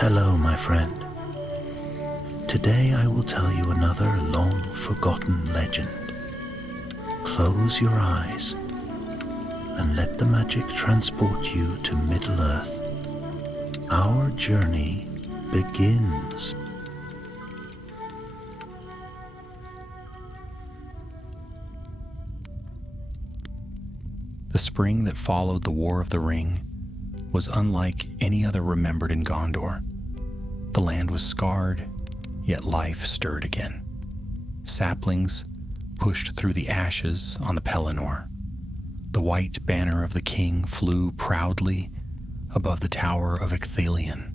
Hello, my friend. Today I will tell you another long-forgotten legend. Close your eyes and let the magic transport you to Middle-earth. Our journey begins. The spring that followed the War of the Ring was unlike any other remembered in Gondor. The land was scarred, yet life stirred again. Saplings pushed through the ashes on the Pelennor. The white banner of the king flew proudly above the tower of Ithilien,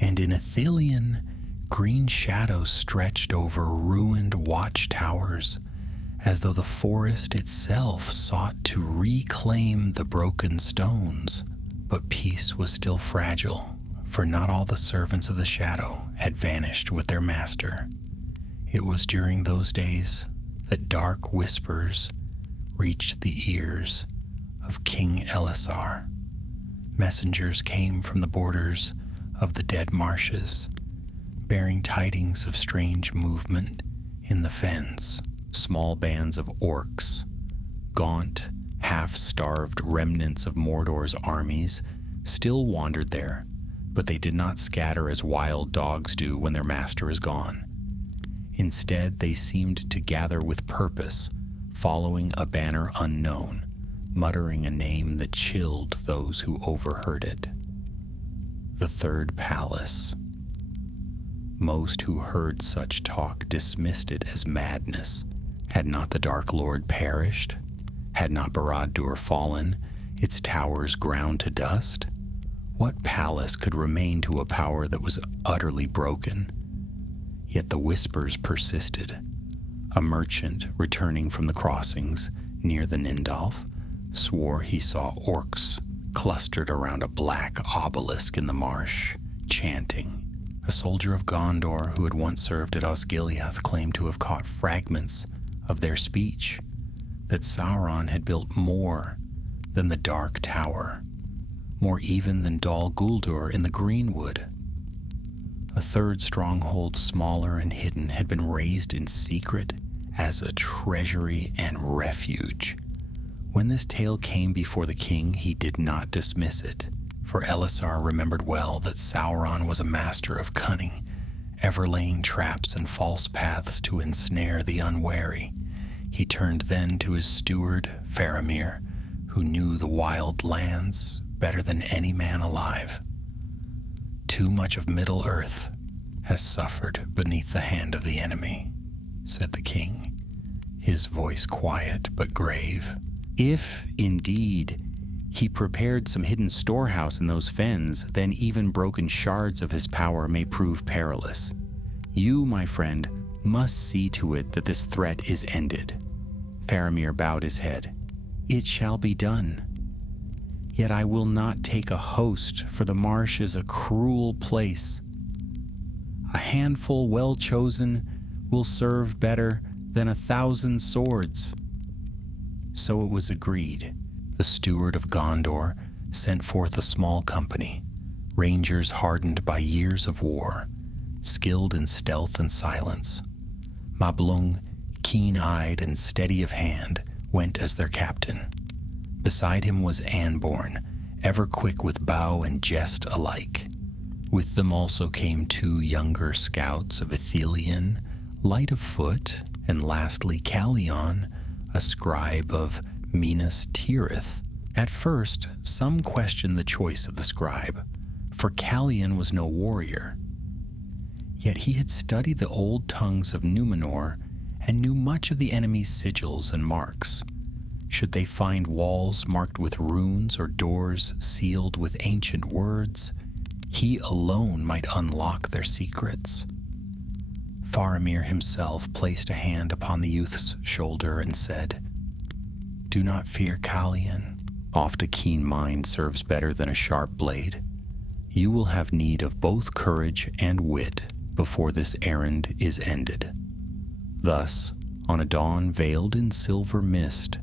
and in Ithilien, green shadows stretched over ruined watchtowers, as though the forest itself sought to reclaim the broken stones. But peace was still fragile, for not all the servants of the shadow had vanished with their master. It was during those days that dark whispers reached the ears of King Elisar. Messengers came from the borders of the dead marshes, bearing tidings of strange movement in the fens. Small bands of orcs, gaunt, half-starved remnants of Mordor's armies, still wandered there, but they did not scatter as wild dogs do when their master is gone. Instead, they seemed to gather with purpose, following a banner unknown, muttering a name that chilled those who overheard it. The Third Palace. Most who heard such talk dismissed it as madness. Had not the Dark Lord perished? Had not Barad-dûr fallen, its towers ground to dust? What palace could remain to a power that was utterly broken? Yet the whispers persisted. A merchant returning from the crossings near the Nindalf swore he saw orcs clustered around a black obelisk in the marsh, chanting. A soldier of Gondor who had once served at Osgiliath claimed to have caught fragments of their speech, that Sauron had built more than the Dark Tower, more even than Dol Guldur in the Greenwood. A third stronghold, smaller and hidden, had been raised in secret as a treasury and refuge. When this tale came before the king, he did not dismiss it, for Elisar remembered well that Sauron was a master of cunning, ever laying traps and false paths to ensnare the unwary. He turned then to his steward, Faramir, who knew the wild lands better than any man alive. Too much of Middle-earth has suffered beneath the hand of the enemy, said the king, his voice quiet but grave. If, indeed, he prepared some hidden storehouse in those fens, then even broken shards of his power may prove perilous. You, my friend, must see to it that this threat is ended. Faramir bowed his head. It shall be done. Yet I will not take a host, for the marsh is a cruel place. A handful well chosen will serve better than 1,000 swords. So it was agreed. The steward of Gondor sent forth a small company, rangers hardened by years of war, skilled in stealth and silence. Mablung, keen-eyed and steady of hand, went as their captain. Beside him was Anborn, ever quick with bow and jest alike. With them also came 2 younger scouts of Ithilien, light of foot, and lastly Calion, a scribe of Minas Tirith. At first, some questioned the choice of the scribe, for Calion was no warrior. Yet he had studied the old tongues of Numenor and knew much of the enemy's sigils and marks. Should they find walls marked with runes or doors sealed with ancient words, he alone might unlock their secrets. Faramir himself placed a hand upon the youth's shoulder and said, "Do not fear, Calion. Oft a keen mind serves better than a sharp blade. You will have need of both courage and wit before this errand is ended." Thus, on a dawn veiled in silver mist,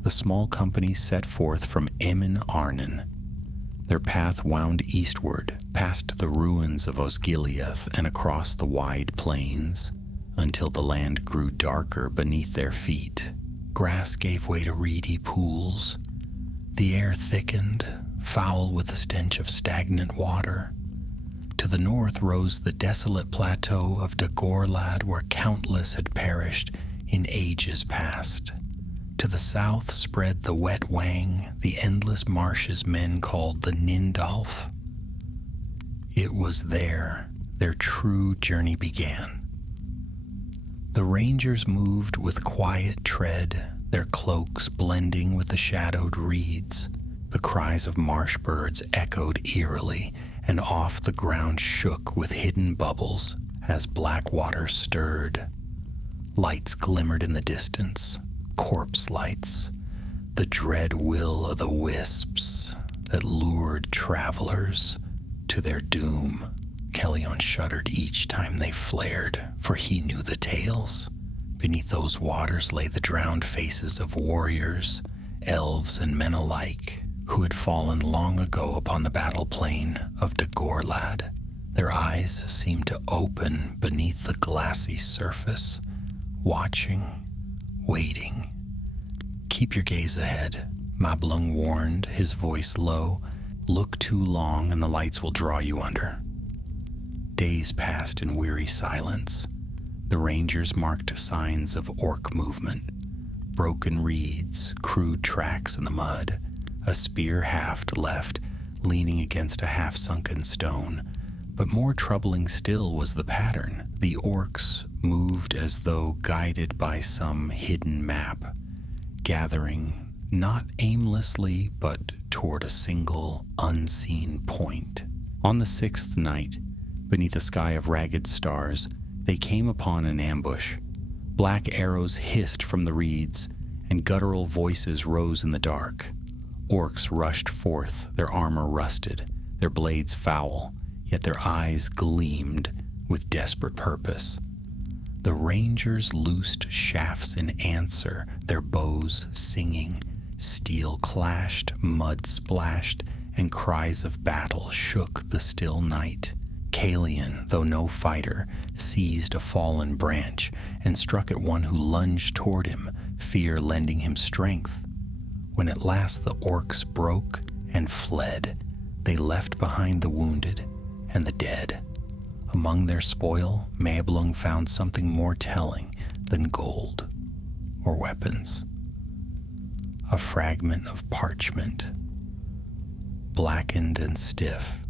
the small company set forth from Emin Arnon. Their path wound eastward, past the ruins of Osgiliath and across the wide plains, until the land grew darker beneath their feet. Grass gave way to reedy pools. The air thickened, foul with the stench of stagnant water. To the north rose the desolate plateau of Dagorlad, where countless had perished in ages past. To the south spread the wet Wang, the endless marshes men called the Nindalf. It was there their true journey began. The rangers moved with quiet tread, their cloaks blending with the shadowed reeds. The cries of marsh birds echoed eerily, and off the ground shook with hidden bubbles as black water stirred. Lights glimmered in the distance, corpse lights, the dread will o' the wisps that lured travelers to their doom. Kellyon shuddered each time they flared, for he knew the tales. Beneath those waters lay the drowned faces of warriors, elves and men alike, who had fallen long ago upon the battle plain of Dagorlad. Their eyes seemed to open beneath the glassy surface, watching, waiting. "Keep your gaze ahead," Mablung warned, his voice low. "Look too long and the lights will draw you under." Days passed in weary silence. The rangers marked signs of orc movement, broken reeds, crude tracks in the mud, a spear haft left leaning against a half-sunken stone. But more troubling still was the pattern. The orcs moved as though guided by some hidden map, gathering not aimlessly but toward a single, unseen point. On the sixth night, beneath a sky of ragged stars, they came upon an ambush. Black arrows hissed from the reeds, and guttural voices rose in the dark. Orcs rushed forth, their armor rusted, their blades foul, yet their eyes gleamed with desperate purpose. The rangers loosed shafts in answer, their bows singing. Steel clashed, mud splashed, and cries of battle shook the still night. Kellyon, though no fighter, seized a fallen branch and struck at one who lunged toward him, fear lending him strength. When at last the orcs broke and fled, they left behind the wounded and the dead. Among their spoil, Mablung found something more telling than gold or weapons. A fragment of parchment, blackened and stiff,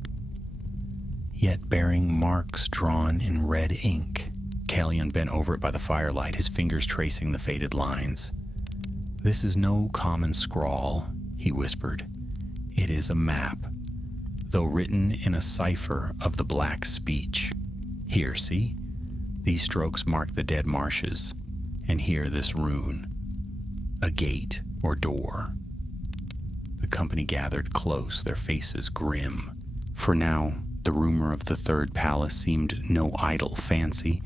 yet bearing marks drawn in red ink. Kellyon bent over it by the firelight, his fingers tracing the faded lines. "This is no common scrawl," he whispered. "It is a map, though written in a cipher of the black speech. Here, see? These strokes mark the dead marshes, and here this rune, a gate or door." The company gathered close, their faces grim. For now, the rumor of the third palace seemed no idle fancy,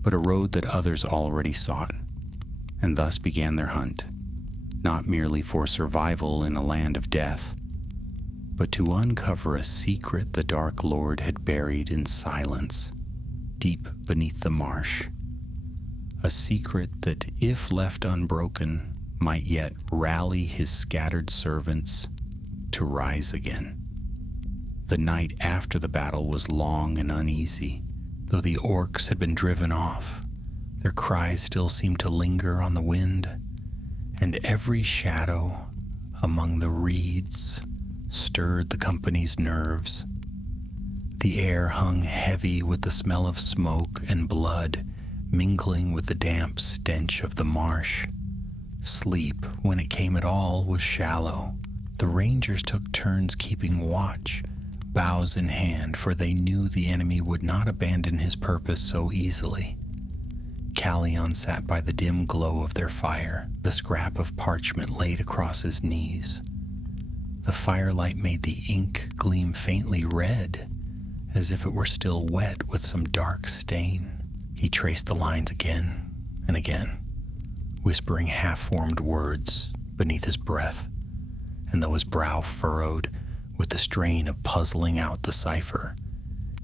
but a road that others already sought, and thus began their hunt, not merely for survival in a land of death, but to uncover a secret the Dark Lord had buried in silence, deep beneath the marsh. A secret that, if left unbroken, might yet rally his scattered servants to rise again. The night after the battle was long and uneasy. Though the orcs had been driven off, their cries still seemed to linger on the wind, and every shadow among the reeds stirred the company's nerves. The air hung heavy with the smell of smoke and blood, mingling with the damp stench of the marsh. Sleep, when it came at all, was shallow. The rangers took turns keeping watch, bows in hand, for they knew the enemy would not abandon his purpose so easily. Kellyon sat by the dim glow of their fire, the scrap of parchment laid across his knees. The firelight made the ink gleam faintly red, as if it were still wet with some dark stain. He traced the lines again and again, whispering half-formed words beneath his breath, and though his brow furrowed with the strain of puzzling out the cipher.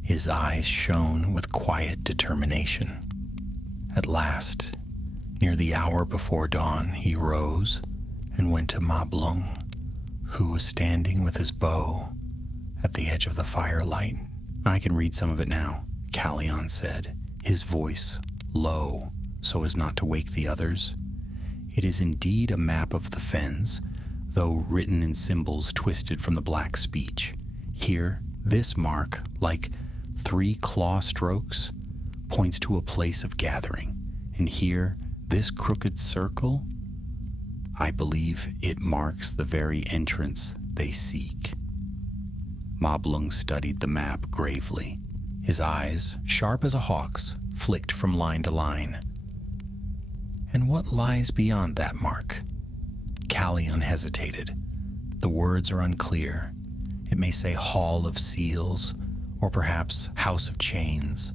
His eyes shone with quiet determination. At last, near the hour before dawn, he rose and went to Mablung, who was standing with his bow at the edge of the firelight. "I can read some of it now," Callion said, his voice low so as not to wake the others. "It is indeed a map of the fens, though written in symbols twisted from the black speech. Here, this mark, like 3 claw strokes, points to a place of gathering, and here, this crooked circle, I believe it marks the very entrance they seek." Mablung studied the map gravely. His eyes, sharp as a hawk's, flicked from line to line. "And what lies beyond that mark?" Callion hesitated. The words are unclear. It may say Hall of Seals, or perhaps House of Chains.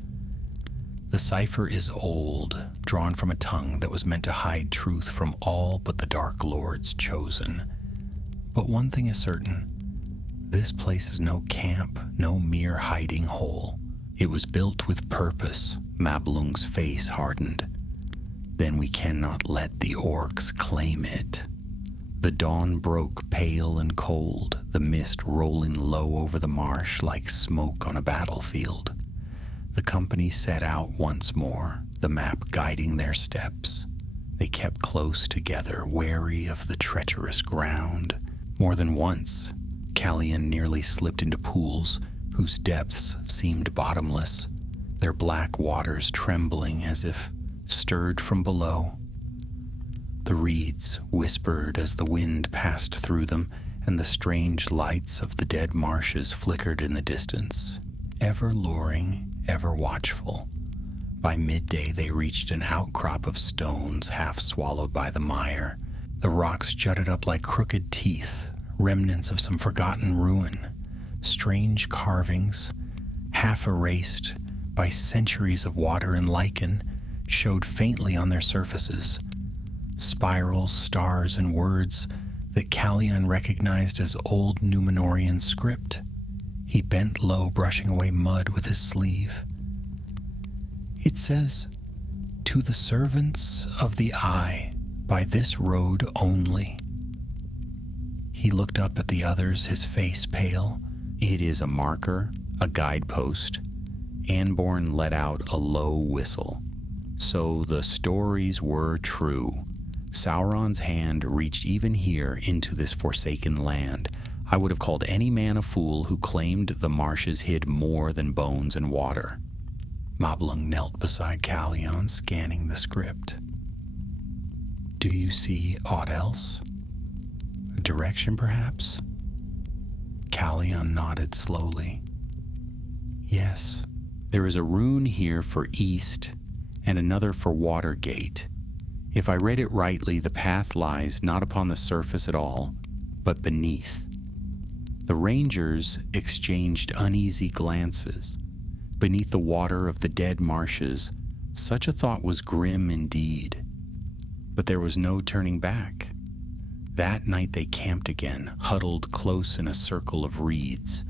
The cipher is old, drawn from a tongue that was meant to hide truth from all but the Dark Lord's chosen. But one thing is certain. This place is no camp, no mere hiding hole. It was built with purpose. Mablung's face hardened. "Then we cannot let the orcs claim it." The dawn broke pale and cold, the mist rolling low over the marsh like smoke on a battlefield. The company set out once more, the map guiding their steps. They kept close together, wary of the treacherous ground. More than once, Callion nearly slipped into pools whose depths seemed bottomless, their black waters trembling as if stirred from below. The reeds whispered as the wind passed through them, and the strange lights of the dead marshes flickered in the distance, ever luring, ever watchful. By midday they reached an outcrop of stones half swallowed by the mire. The rocks jutted up like crooked teeth, remnants of some forgotten ruin. Strange carvings, half erased by centuries of water and lichen, showed faintly on their surfaces. Spirals, stars, and words that Callion recognized as old Numenorian script. He bent low, brushing away mud with his sleeve. "It says, 'To the servants of the Eye, by this road only.'" He looked up at the others, his face pale. "It is a marker, a guidepost." Anborn let out a low whistle. So the stories were true. Sauron's hand reached even here into this forsaken land. I would have called any man a fool who claimed the marshes hid more than bones and water. Mablung knelt beside Callion, scanning the script. "Do you see aught else? A direction, perhaps?" Callion nodded slowly. "Yes, there is a rune here for east and another for Watergate. If I read it rightly, the path lies not upon the surface at all, but beneath." The rangers exchanged uneasy glances. Beneath the water of the dead marshes, such a thought was grim indeed. But there was no turning back. That night they camped again, huddled close in a circle of reeds.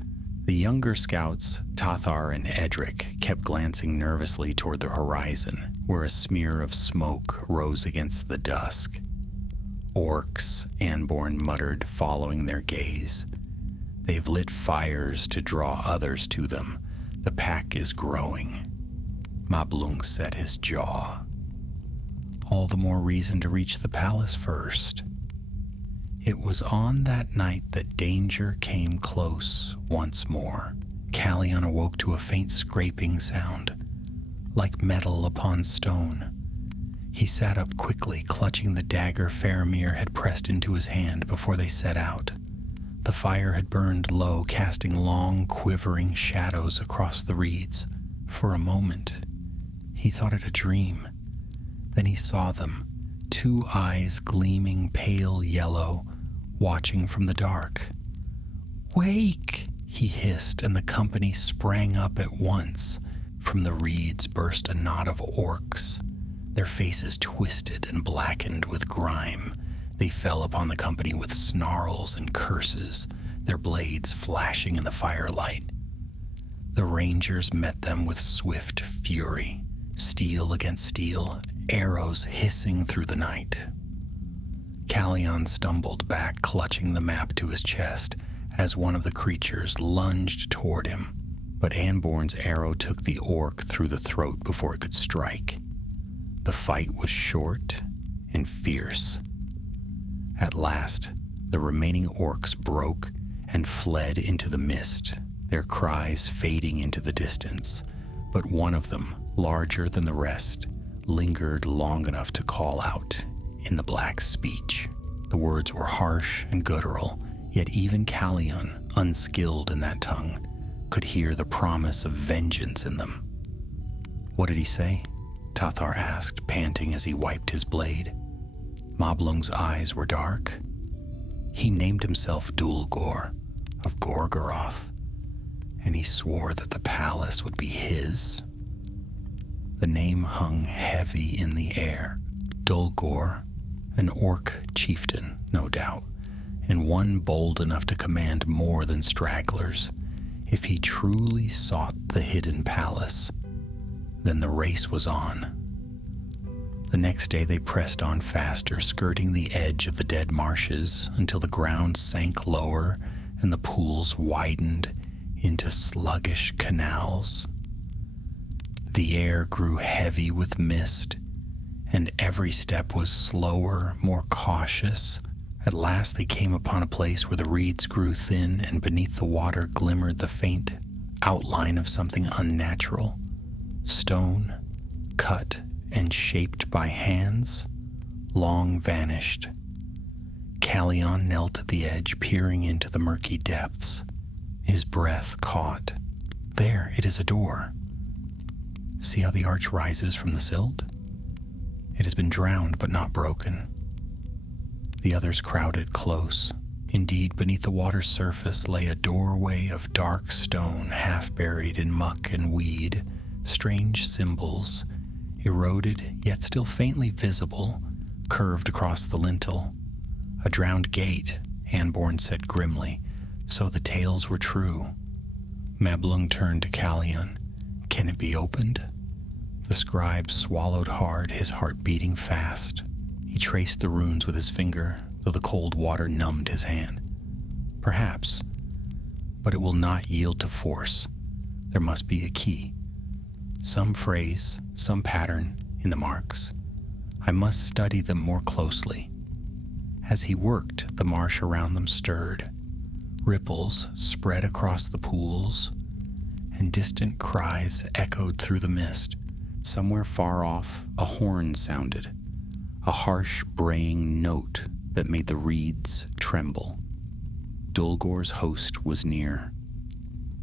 The younger scouts, Tathar and Edric, kept glancing nervously toward the horizon, where a smear of smoke rose against the dusk. "Orcs," Anborn muttered, following their gaze. "They've lit fires to draw others to them. The pack is growing." Mablung set his jaw. "All the more reason to reach the palace first." It was on that night that danger came close once more. Callion awoke to a faint scraping sound, like metal upon stone. He sat up quickly, clutching the dagger Faramir had pressed into his hand before they set out. The fire had burned low, casting long, quivering shadows across the reeds. For a moment, he thought it a dream. Then he saw them, 2 eyes gleaming pale yellow, watching from the dark. "Wake!" he hissed, and the company sprang up at once. From the reeds burst a knot of orcs, their faces twisted and blackened with grime. They fell upon the company with snarls and curses. their blades flashing in the firelight. The rangers met them with swift fury, steel against steel, arrows hissing through the night. Calion stumbled back, clutching the map to his chest, as one of the creatures lunged toward him, but Anborn's arrow took the orc through the throat before it could strike. The fight was short and fierce. At last, the remaining orcs broke and fled into the mist, their cries fading into the distance. But one of them, larger than the rest, lingered long enough to call out in the black speech. The words were harsh and guttural, yet even Calion, unskilled in that tongue, could hear the promise of vengeance in them. "What did he say?" Tathar asked, panting as he wiped his blade. Moblung's eyes were dark. He named himself Dulgor of Gorgoroth, and he swore that the palace would be his. The name hung heavy in the air. Dulgor, an orc chieftain, no doubt, and one bold enough to command more than stragglers. If he truly sought the hidden palace, then the race was on. The next day they pressed on faster, skirting the edge of the dead marshes until the ground sank lower and the pools widened into sluggish canals. The air grew heavy with mist, and every step was slower, more cautious. At last they came upon a place where the reeds grew thin, and beneath the water glimmered the faint outline of something unnatural. Stone, cut and shaped by hands, long vanished. Calion knelt at the edge, peering into the murky depths. His breath caught. There, it is a door. See how the arch rises from the silt? It has been drowned but not broken. The others crowded close. Indeed, beneath the water's surface lay a doorway of dark stone, half buried in muck and weed. Strange symbols, eroded yet still faintly visible, curved across the lintel. A drowned gate, Anborn said grimly. So the tales were true. Mablung turned to Calion. Can it be opened? The scribe swallowed hard, his heart beating fast. He traced the runes with his finger, though the cold water numbed his hand. Perhaps, but it will not yield to force. There must be a key. Some phrase, some pattern in the marks. I must study them more closely. As he worked, the marsh around them stirred. Ripples spread across the pools, and distant cries echoed through the mist. Somewhere far off, a horn sounded, a harsh braying note that made the reeds tremble. Dulgor's host was near,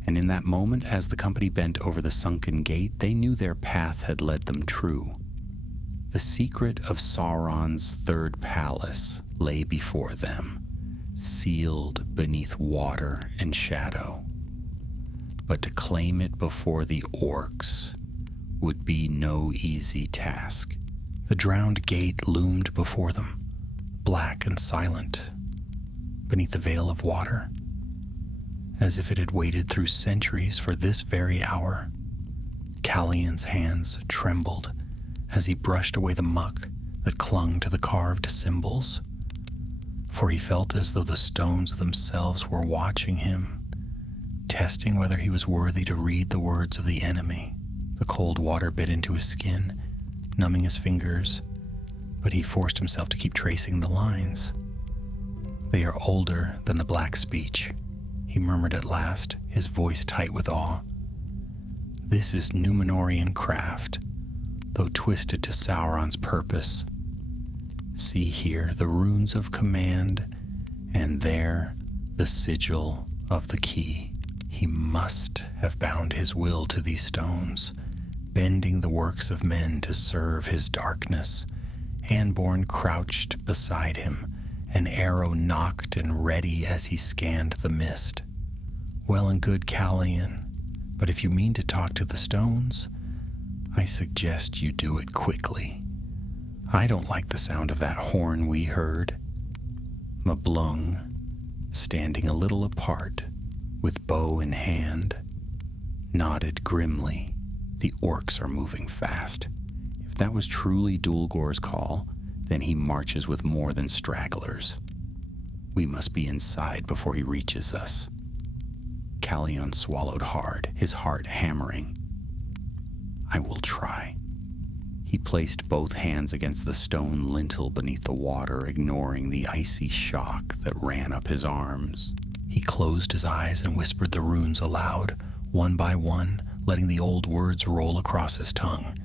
and in that moment, as the company bent over the sunken gate, they knew their path had led them true. The secret of Sauron's third palace lay before them, sealed beneath water and shadow. But to claim it before the orcs would be no easy task. The drowned gate loomed before them, black and silent, beneath the veil of water, as if it had waited through centuries for this very hour. Calion's hands trembled as he brushed away the muck that clung to the carved symbols, for he felt as though the stones themselves were watching him, testing whether he was worthy to read the words of the enemy. The cold water bit into his skin, numbing his fingers, but he forced himself to keep tracing the lines. They are older than the black speech, he murmured at last, his voice tight with awe. This is Númenórean craft, though twisted to Sauron's purpose. See here the runes of command, and there the sigil of the key. He must have bound his will to these stones, bending the works of men to serve his darkness. Anborn crouched beside him, an arrow nocked and ready as he scanned the mist. Well and good, Calion, but if you mean to talk to the stones, I suggest you do it quickly. I don't like the sound of that horn we heard. Mablung standing a little apart, with bow in hand, nodded grimly. The orcs are moving fast. If that was truly Dulgor's call, then he marches with more than stragglers. We must be inside before he reaches us. Callion swallowed hard, his heart hammering. I will try. He placed both hands against the stone lintel beneath the water, ignoring the icy shock that ran up his arms. He closed his eyes and whispered the runes aloud, one by one, letting the old words roll across his tongue.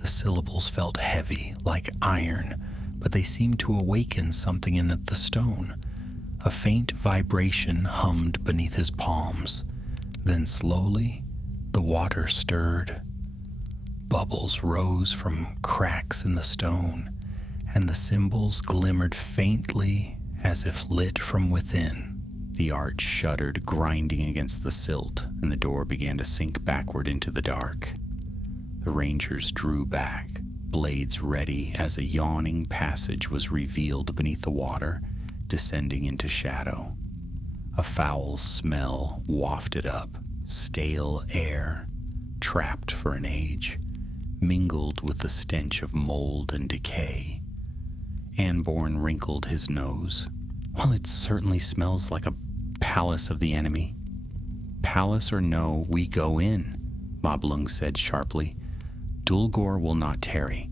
The syllables felt heavy, like iron, but they seemed to awaken something in the stone. A faint vibration hummed beneath his palms. Then slowly, the water stirred. Bubbles rose from cracks in the stone, and the symbols glimmered faintly as if lit from within. The arch shuddered, grinding against the silt, and the door began to sink backward into the dark. The rangers drew back, blades ready as a yawning passage was revealed beneath the water, descending into shadow. A foul smell wafted up, stale air, trapped for an age, mingled with the stench of mold and decay. Anborn wrinkled his nose. Well, it certainly smells like a palace of the enemy. Palace or no, we go in, Moblung said sharply. Dulgor will not tarry.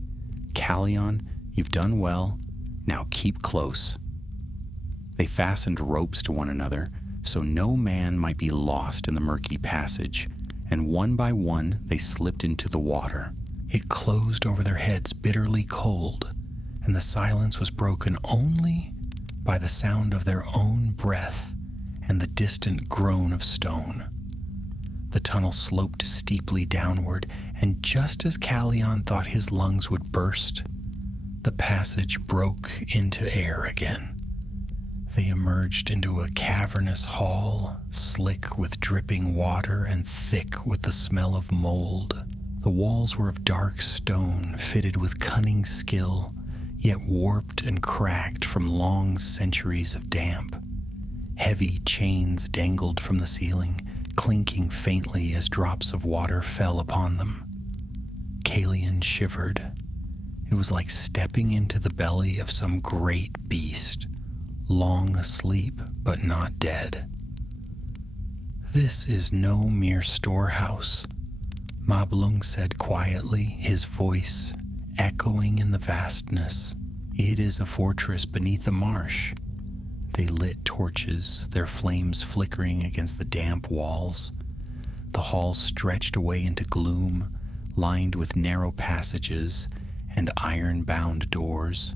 Callion, you've done well. Now keep close. They fastened ropes to one another, so no man might be lost in the murky passage, and one by one they slipped into the water. It closed over their heads bitterly cold, and the silence was broken only by the sound of their own breath and the distant groan of stone. The tunnel sloped steeply downward, and just as Callion thought his lungs would burst, the passage broke into air again. They emerged into a cavernous hall, slick with dripping water and thick with the smell of mold. The walls were of dark stone, fitted with cunning skill, yet warped and cracked from long centuries of damp. Heavy chains dangled from the ceiling, clinking faintly as drops of water fell upon them. Callion shivered. It was like stepping into the belly of some great beast, long asleep but not dead. This is no mere storehouse, Moblung said quietly, his voice echoing in the vastness. It is a fortress beneath a marsh. They lit torches, their flames flickering against the damp walls. The hall stretched away into gloom, lined with narrow passages and iron-bound doors.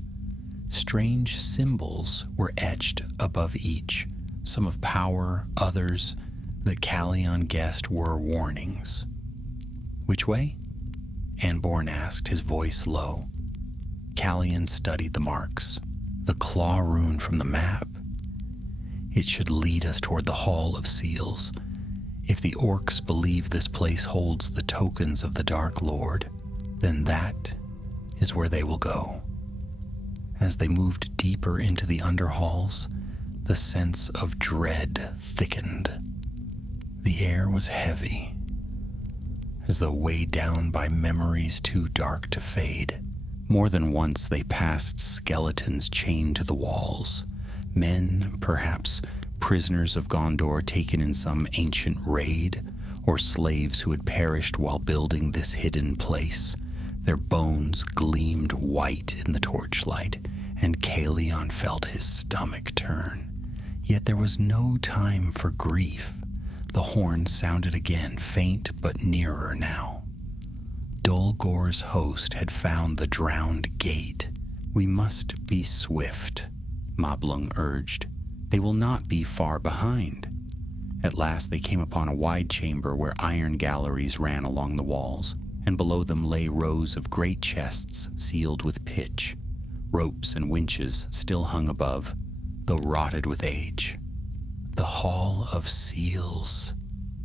Strange symbols were etched above each, some of power, others that Callion guessed were warnings. Which way? Anborn asked, his voice low. Callion studied the marks. The claw rune from the map. It should lead us toward the Hall of Seals. If the orcs believe this place holds the tokens of the Dark Lord, then that is where they will go. As they moved deeper into the underhalls, the sense of dread thickened. The air was heavy, as though weighed down by memories too dark to fade. More than once they passed skeletons chained to the walls, men, perhaps prisoners of Gondor taken in some ancient raid, or slaves who had perished while building this hidden place. Their bones gleamed white in the torchlight, and Callion felt his stomach turn. Yet there was no time for grief. The horn sounded again, faint but nearer now. Dulgor's host had found the drowned gate. We must be swift, Moblung urged. They will not be far behind. At last they came upon a wide chamber where iron galleries ran along the walls, and below them lay rows of great chests sealed with pitch. Ropes and winches still hung above, though rotted with age. The Hall of Seals,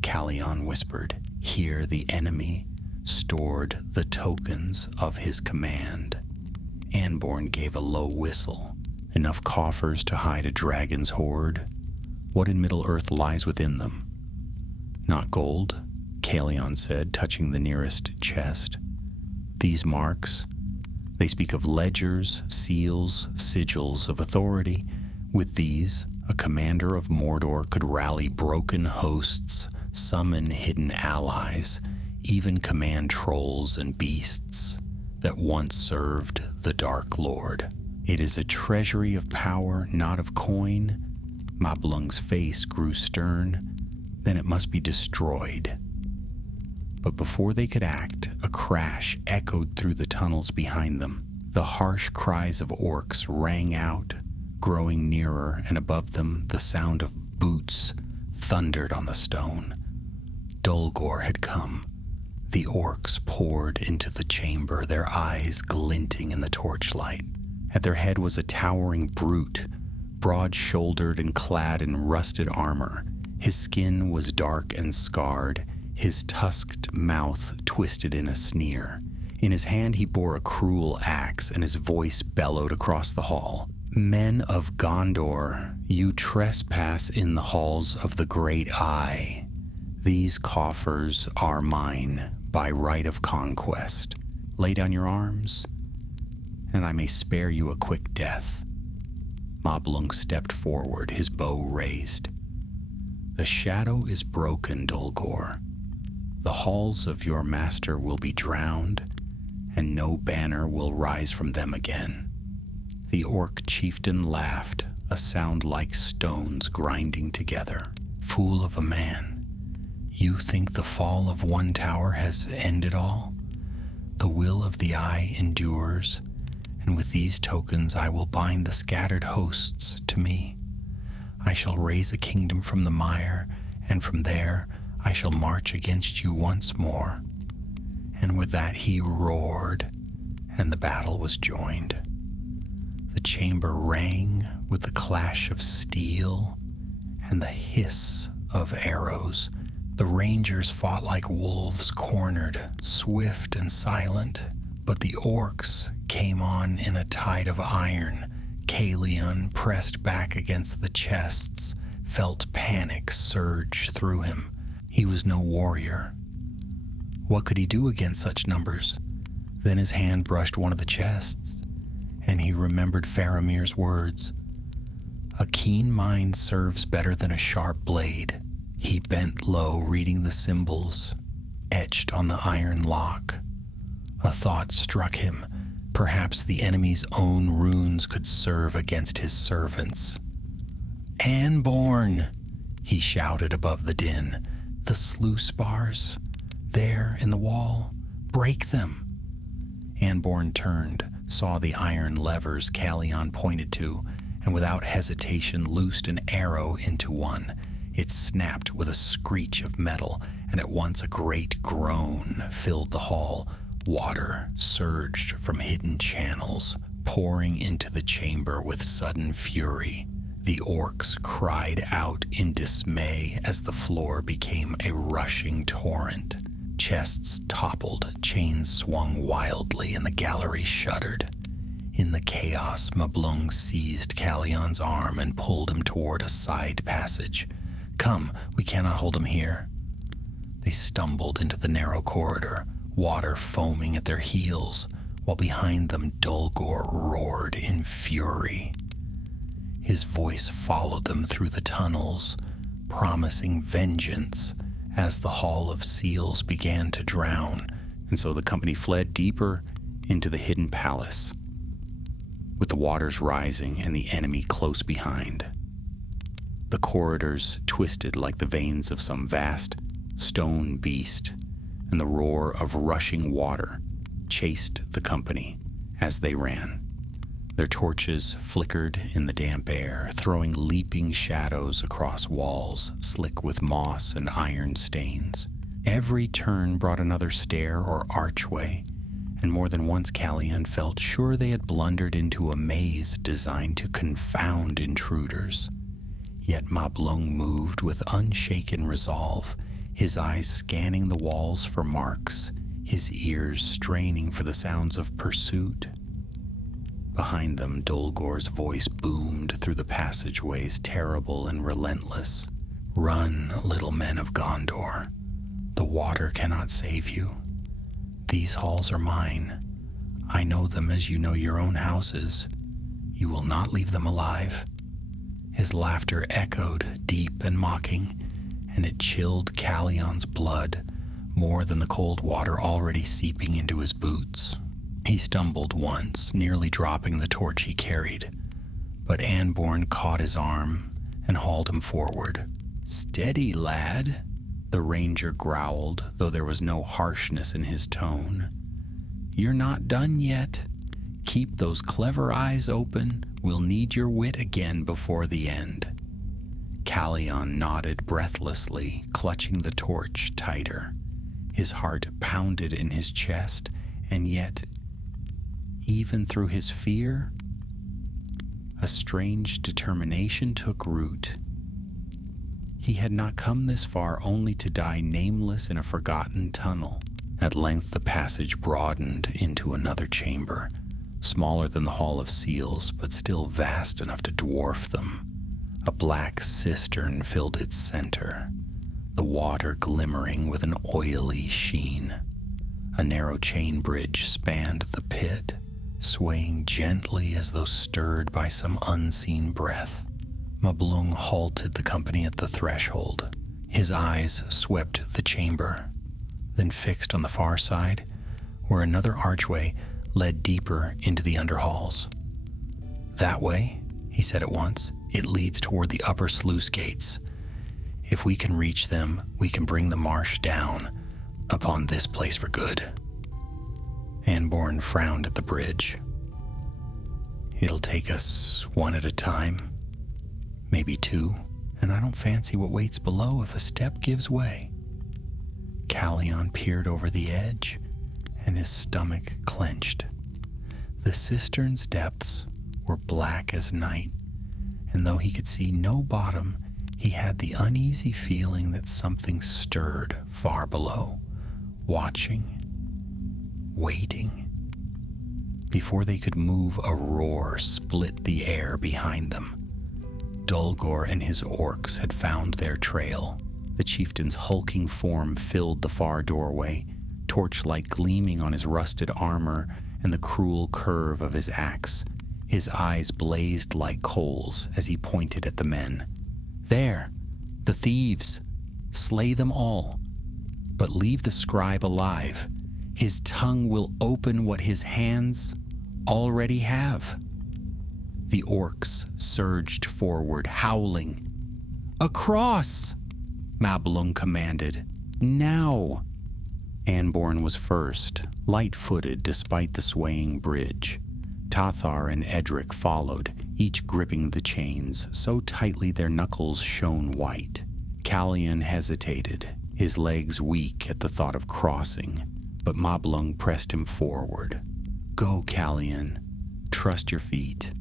Callion whispered. Here the enemy stored the tokens of his command. Anborn gave a low whistle. Enough coffers to hide a dragon's hoard. What in Middle-earth lies within them? Not gold, Calion said, touching the nearest chest. These marks, they speak of ledgers, seals, sigils of authority. With these, a commander of Mordor could rally broken hosts, summon hidden allies, even command trolls and beasts that once served the Dark Lord. It is a treasury of power, not of coin. Mablung's face grew stern. Then it must be destroyed. But before they could act, a crash echoed through the tunnels behind them. The harsh cries of orcs rang out, growing nearer, and above them the sound of boots thundered on the stone. Dulgor had come. The orcs poured into the chamber, their eyes glinting in the torchlight. At their head was a towering brute, broad-shouldered and clad in rusted armor. His skin was dark and scarred, his tusked mouth twisted in a sneer. In his hand he bore a cruel axe, and his voice bellowed across the hall. Men of Gondor, you trespass in the halls of the Great Eye. These coffers are mine by right of conquest. Lay down your arms, and I may spare you a quick death. Mablung stepped forward, his bow raised. The shadow is broken, Dulgor. The halls of your master will be drowned, and no banner will rise from them again. The orc chieftain laughed, a sound like stones grinding together. Fool of a man, you think the fall of one tower has ended all? The will of the Eye endures, and with these tokens I will bind the scattered hosts to me. I shall raise a kingdom from the mire, and from there I shall march against you once more. And with that he roared, and the battle was joined. The chamber rang with the clash of steel and the hiss of arrows. The rangers fought like wolves cornered, swift and silent, but the orcs came on in a tide of iron. Calion, pressed back against the chests, felt panic surge through him. He was no warrior. What could he do against such numbers? Then his hand brushed one of the chests, and he remembered Faramir's words. A keen mind serves better than a sharp blade. He bent low, reading the symbols etched on the iron lock. A thought struck him. Perhaps the enemy's own runes could serve against his servants. Anborn, he shouted above the din. The sluice bars, there in the wall, break them. Anborn turned, saw the iron levers Calion pointed to, and without hesitation loosed an arrow into one. It snapped with a screech of metal, and at once a great groan filled the hall. Water surged from hidden channels, pouring into the chamber with sudden fury. The orcs cried out in dismay as the floor became a rushing torrent. Chests toppled, chains swung wildly, and the gallery shuddered. In the chaos, Mablung seized Calion's arm and pulled him toward a side passage. Come, we cannot hold him here. They stumbled into the narrow corridor, water foaming at their heels, while behind them Dulgor roared in fury. His voice followed them through the tunnels, promising vengeance as the Hall of Seals began to drown, and so the company fled deeper into the hidden palace, with the waters rising and the enemy close behind. The corridors twisted like the veins of some vast stone beast, and the roar of rushing water chased the company as they ran. Their torches flickered in the damp air, throwing leaping shadows across walls slick with moss and iron stains. Every turn brought another stair or archway, and more than once Calion felt sure they had blundered into a maze designed to confound intruders. Yet Mablung moved with unshaken resolve, his eyes scanning the walls for marks, his ears straining for the sounds of pursuit. Behind them, Dolgor's voice boomed through the passageways, terrible and relentless. "Run, little men of Gondor. The water cannot save you. These halls are mine. I know them as you know your own houses. You will not leave them alive." His laughter echoed, deep and mocking, and it chilled Callion's blood more than the cold water already seeping into his boots. He stumbled once, nearly dropping the torch he carried, but Anborn caught his arm and hauled him forward. "Steady, lad," the ranger growled, though there was no harshness in his tone. "You're not done yet. Keep those clever eyes open. We'll need your wit again before the end." Callion nodded breathlessly, clutching the torch tighter. His heart pounded in his chest, and yet, even through his fear, a strange determination took root. He had not come this far only to die nameless in a forgotten tunnel. At length the passage broadened into another chamber, smaller than the Hall of Seals, but still vast enough to dwarf them. A black cistern filled its center, the water glimmering with an oily sheen. A narrow chain bridge spanned the pit, swaying gently as though stirred by some unseen breath. Mablung halted the company at the threshold. His eyes swept the chamber, then fixed on the far side, where another archway led deeper into the underhalls. "That way," he said at once. "It leads toward the upper sluice gates. If we can reach them, we can bring the marsh down upon this place for good." Anborn frowned at the bridge. "It'll take us one at a time, maybe two, and I don't fancy what waits below if a step gives way." Callion peered over the edge, and his stomach clenched. The cistern's depths were black as night, and though he could see no bottom, he had the uneasy feeling that something stirred far below, watching, waiting. Before they could move, a roar split the air behind them. Dolgor and his orcs had found their trail. The chieftain's hulking form filled the far doorway, torchlight gleaming on his rusted armor and the cruel curve of his axe. His eyes blazed like coals as he pointed at the men. "There, the thieves. Slay them all, but leave the scribe alive. His tongue will open what his hands already have." The orcs surged forward, howling. "Across!" Mablung commanded. "Now!" Anborn was first, light-footed despite the swaying bridge. Tathar and Edric followed, each gripping the chains so tightly their knuckles shone white. Callion hesitated, his legs weak at the thought of crossing, but Mablung pressed him forward. "Go, Callion. Trust your feet.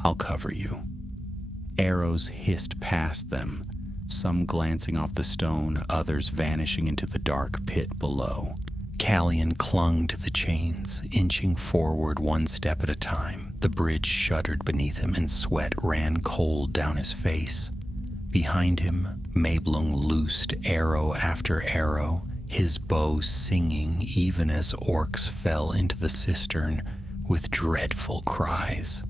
I'll cover you." Arrows hissed past them, some glancing off the stone, others vanishing into the dark pit below. Callion clung to the chains, inching forward one step at a time. The bridge shuddered beneath him, and sweat ran cold down his face. Behind him, Mablung loosed arrow after arrow, his bow singing even as orcs fell into the cistern with dreadful cries.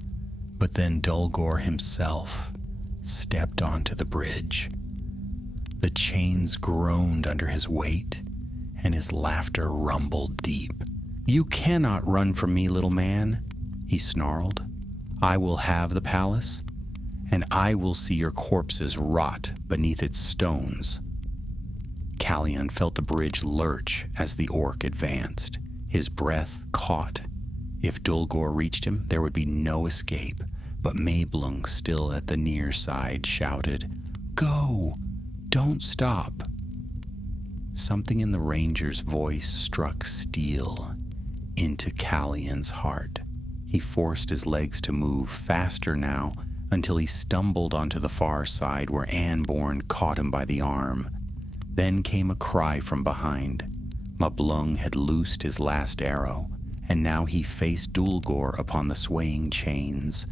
But then Dolgor himself stepped onto the bridge. The chains groaned under his weight, and his laughter rumbled deep. "You cannot run from me, little man," he snarled. "I will have the palace, and I will see your corpses rot beneath its stones." Callion felt the bridge lurch as the orc advanced. His breath caught. If Dolgor reached him, there would be no escape, but Mablung, still at the near side, shouted, "Go! Don't stop!" Something in the ranger's voice struck steel into Callion's heart. He forced his legs to move faster now until he stumbled onto the far side where Anborn caught him by the arm. Then came a cry from behind. Mablung had loosed his last arrow, and now he faced Dulgor upon the swaying chains.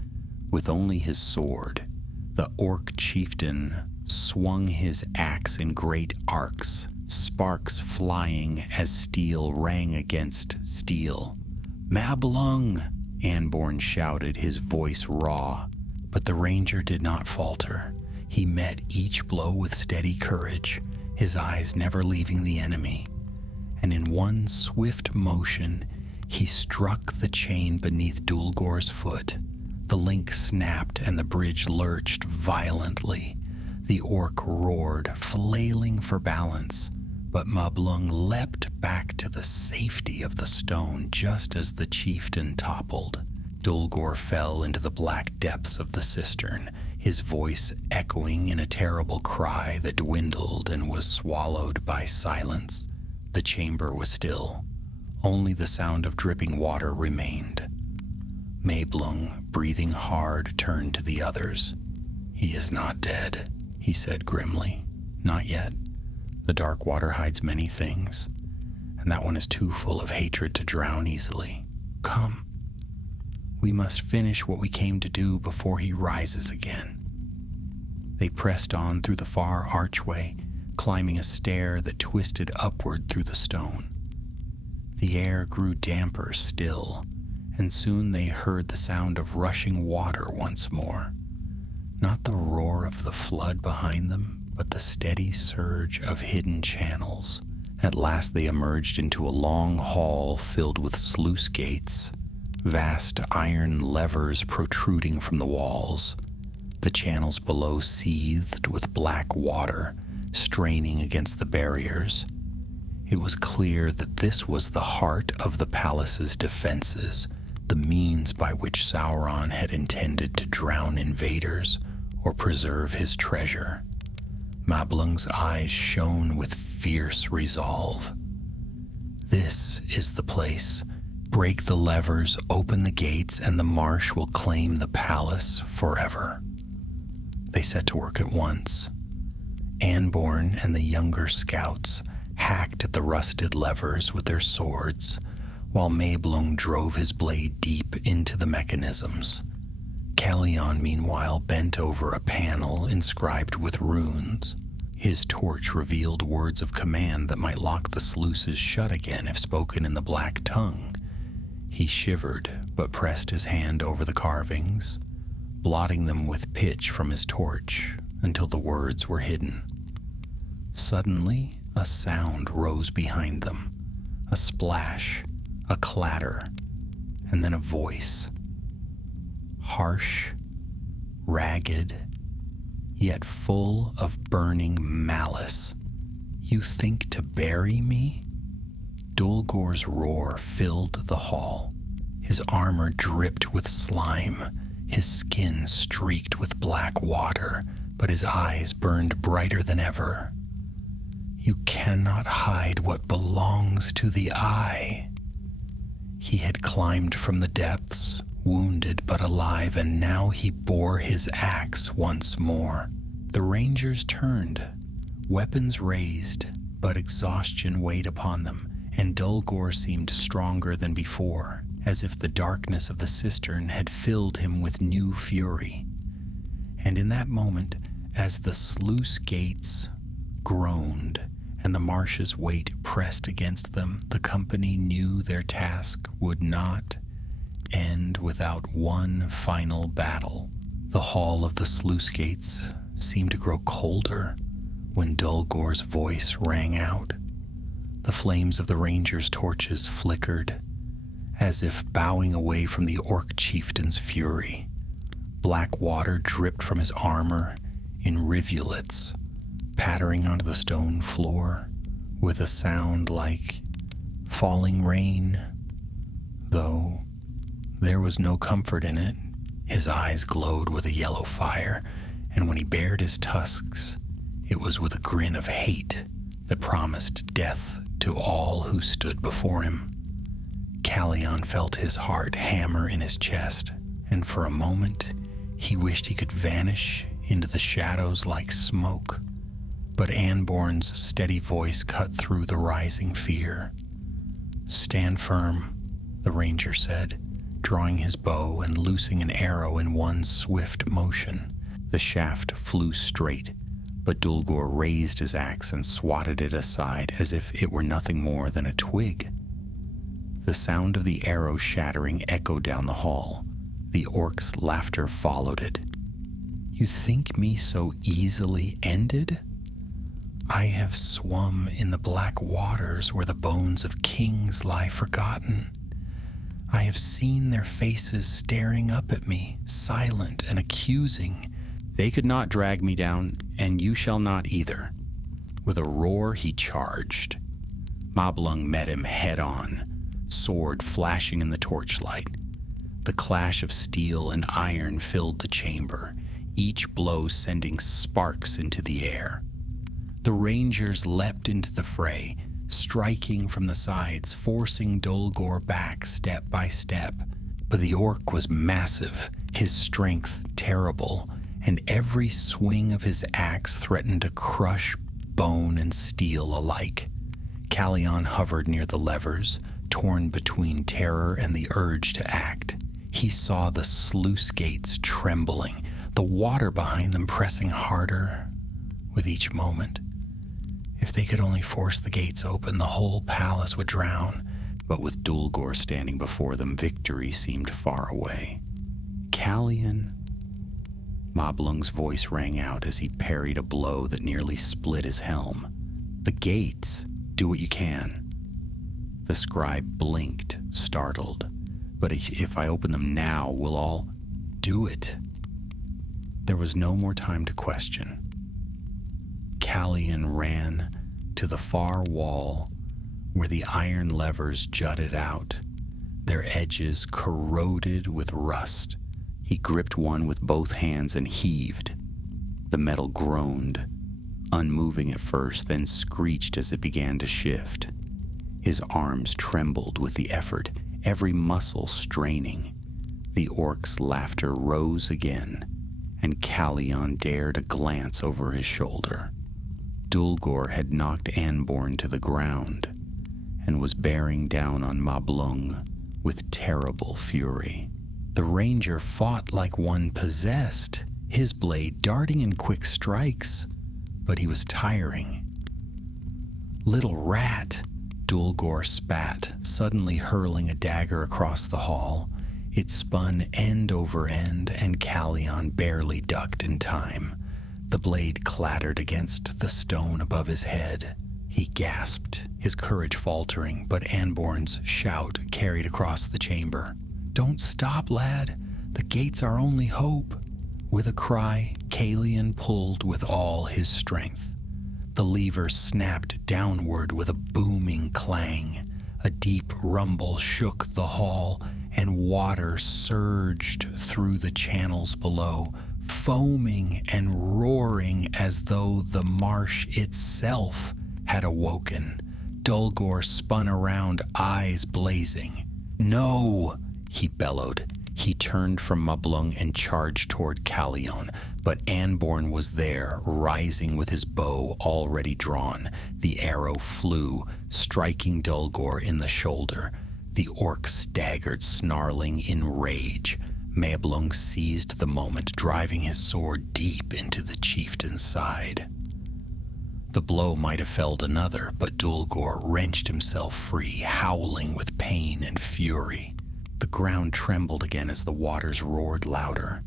With only his sword, the orc chieftain swung his axe in great arcs, sparks flying as steel rang against steel. "Mablung!" Anborn shouted, his voice raw. But the ranger did not falter. He met each blow with steady courage, his eyes never leaving the enemy. And in one swift motion, he struck the chain beneath Dulgor's foot. The link snapped and the bridge lurched violently. The orc roared, flailing for balance, but Mablung leapt back to the safety of the stone just as the chieftain toppled. Dulgor fell into the black depths of the cistern, his voice echoing in a terrible cry that dwindled and was swallowed by silence. The chamber was still. Only the sound of dripping water remained. Mablung, breathing hard, turned to the others. "He is not dead," he said grimly. "Not yet. The dark water hides many things, and that one is too full of hatred to drown easily. Come. We must finish what we came to do before he rises again." They pressed on through the far archway, climbing a stair that twisted upward through the stone. The air grew damper still, and soon they heard the sound of rushing water once more. Not the roar of the flood behind them, but the steady surge of hidden channels. At last they emerged into a long hall filled with sluice gates, vast iron levers protruding from the walls. The channels below seethed with black water, straining against the barriers. It was clear that this was the heart of the palace's defenses, the means by which Sauron had intended to drown invaders or preserve his treasure. Mablung's eyes shone with fierce resolve. "This is the place. Break the levers, open the gates, and the marsh will claim the palace forever." They set to work at once. Anborn and the younger scouts hacked at the rusted levers with their swords, while Mablung drove his blade deep into the mechanisms. Calion, meanwhile, bent over a panel inscribed with runes. His torch revealed words of command that might lock the sluices shut again if spoken in the black tongue. He shivered, but pressed his hand over the carvings, blotting them with pitch from his torch until the words were hidden. Suddenly, a sound rose behind them, a splash, a clatter, and then a voice. Harsh, ragged, yet full of burning malice. "You think to bury me?" Dulgor's roar filled the hall. His armor dripped with slime, his skin streaked with black water, but his eyes burned brighter than ever. "You cannot hide what belongs to the eye." He had climbed from the depths, wounded but alive, and now he bore his axe once more. The rangers turned, weapons raised, but exhaustion weighed upon them, and Dulgor seemed stronger than before, as if the darkness of the cistern had filled him with new fury. And in that moment, as the sluice gates groaned and the marsh's weight pressed against them, the company knew their task would not end without one final battle. The hall of the sluice gates seemed to grow colder when Dulgor's voice rang out. The flames of the rangers' torches flickered, as if bowing away from the orc chieftain's fury. Black water dripped from his armor in rivulets, pattering onto the stone floor with a sound like falling rain, though there was no comfort in it. His eyes glowed with a yellow fire, and when he bared his tusks, it was with a grin of hate that promised death to all who stood before him. Calion felt his heart hammer in his chest, and for a moment he wished he could vanish into the shadows like smoke. But Anborn's steady voice cut through the rising fear. "Stand firm. the ranger said, drawing his bow and loosing an arrow in one swift motion. The shaft flew straight, but Dulgor raised his axe and swatted it aside as if it were nothing more than a twig. The sound of the arrow shattering echoed down the hall. The orc's laughter followed it. "You think me so easily ended? I have swum in the black waters where the bones of kings lie forgotten. I have seen their faces staring up at me, silent and accusing. They could not drag me down, and you shall not either." With a roar, he charged. Mablung met him head on, sword flashing in the torchlight. The clash of steel and iron filled the chamber, each blow sending sparks into the air. The rangers leapt into the fray, striking from the sides, forcing Dulgor back step by step. But the orc was massive, his strength terrible, and every swing of his axe threatened to crush bone and steel alike. Callion hovered near the levers, torn between terror and the urge to act. He saw the sluice gates trembling, the water behind them pressing harder with each moment. If they could only force the gates open, the whole palace would drown. But with Dulgor standing before them, victory seemed far away. "Callion," Mablung's voice rang out as he parried a blow that nearly split his helm. "The gates. Do what you can." The scribe blinked, startled. "But if I open them now, we'll all do it." There was no more time to question. Callion ran to the far wall where the iron levers jutted out, their edges corroded with rust. He gripped one with both hands and heaved. The metal groaned, unmoving at first, then screeched as it began to shift. His arms trembled with the effort, every muscle straining. The orc's laughter rose again, and Callion dared a glance over his shoulder. Dulgor had knocked Anborn to the ground and was bearing down on Mablung with terrible fury. The ranger fought like one possessed, his blade darting in quick strikes, but he was tiring. "Little rat," Dulgor spat, suddenly hurling a dagger across the hall. It spun end over end, and Callion barely ducked in time. The blade clattered against the stone above his head. He gasped, his courage faltering, but Anborn's shout carried across the chamber. "Don't stop, lad. The gates are only hope." With a cry, Callion pulled with all his strength. The lever snapped downward with a booming clang. A deep rumble shook the hall, and water surged through the channels below, foaming and roaring as though the marsh itself had awoken. Dulgor spun around, eyes blazing. "No!" he bellowed. He turned from Mablung and charged toward Callion, but Anborn was there, rising with his bow already drawn. The arrow flew, striking Dulgor in the shoulder. The orc staggered, snarling in rage. Mablung seized the moment, driving his sword deep into the chieftain's side. The blow might have felled another, but Dulgor wrenched himself free, howling with pain and fury. The ground trembled again as the waters roared louder.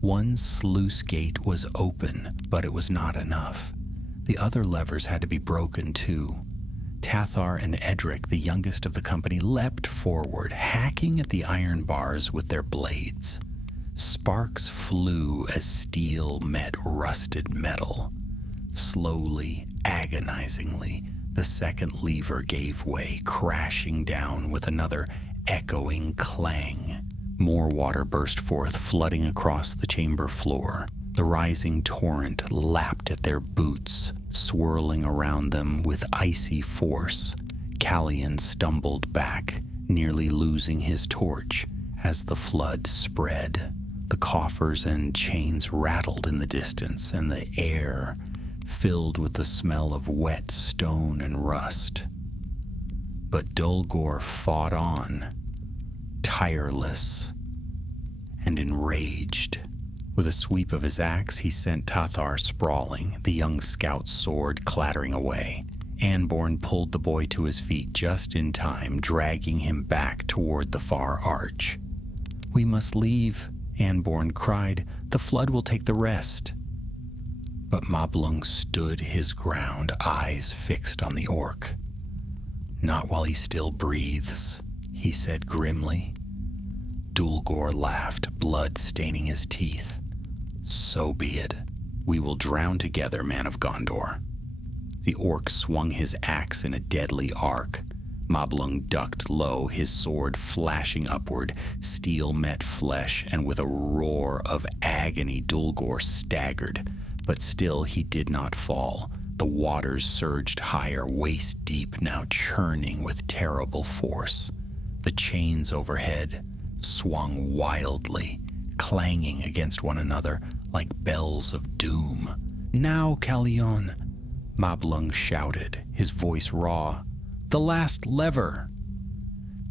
One sluice gate was open, but it was not enough. The other levers had to be broken too. Tathar and Edric, the youngest of the company, leapt forward, hacking at the iron bars with their blades. Sparks flew as steel met rusted metal. Slowly, agonizingly, the second lever gave way, crashing down with another echoing clang. More water burst forth, flooding across the chamber floor. The rising torrent lapped at their boots, swirling around them with icy force. Callion stumbled back, nearly losing his torch as the flood spread. The coffers and chains rattled in the distance, and the air filled with the smell of wet stone and rust. But Dulgor fought on, tireless and enraged. With a sweep of his axe, he sent Tathar sprawling, the young scout's sword clattering away. Anborn pulled the boy to his feet just in time, dragging him back toward the far arch. "We must leave," Anborn cried. "The flood will take the rest." But Mablung stood his ground, eyes fixed on the orc. "Not while he still breathes," he said grimly. Dulgor laughed, blood staining his teeth. "So be it. We will drown together, man of Gondor." The orc swung his axe in a deadly arc. Mablung ducked low, his sword flashing upward. Steel met flesh, and with a roar of agony, Dulgor staggered. But still he did not fall. The waters surged higher, waist deep, now churning with terrible force. The chains overhead swung wildly, clanging against one another like bells of doom. "Now, Calion!" Mablung shouted, his voice raw. "The last lever!"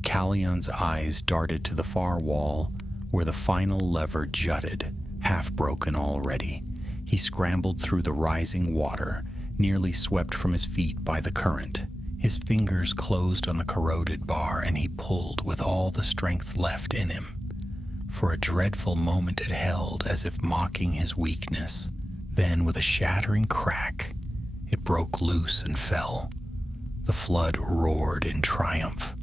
Calion's eyes darted to the far wall, where the final lever jutted, half broken already. He scrambled through the rising water, nearly swept from his feet by the current. His fingers closed on the corroded bar, and he pulled with all the strength left in him. For a dreadful moment it held, as if mocking his weakness. Then, with a shattering crack, it broke loose and fell. The flood roared in triumph.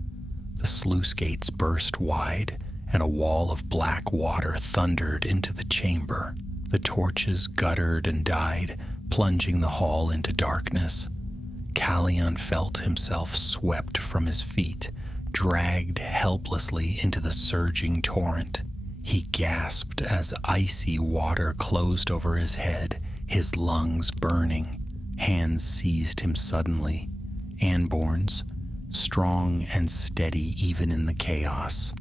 The sluice gates burst wide, and a wall of black water thundered into the chamber. The torches guttered and died, plunging the hall into darkness. Calion felt himself swept from his feet, dragged helplessly into the surging torrent. He gasped as icy water closed over his head, his lungs burning. Hands seized him suddenly, Anborn's, strong and steady even in the chaos.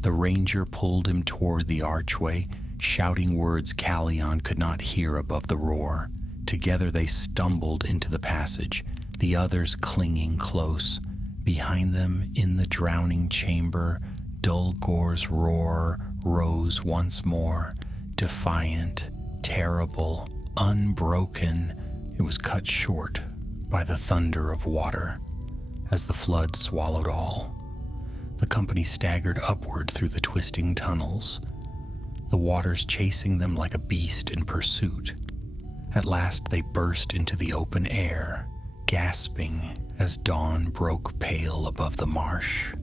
The ranger pulled him toward the archway, shouting words Calion could not hear above the roar. Together they stumbled into the passage, the others clinging close. Behind them, in the drowning chamber, Dulgor's roar rose once more, defiant, terrible, unbroken. It was cut short by the thunder of water, as the flood swallowed all. The company staggered upward through the twisting tunnels, the waters chasing them like a beast in pursuit. At last they burst into the open air, gasping as dawn broke pale above the marsh.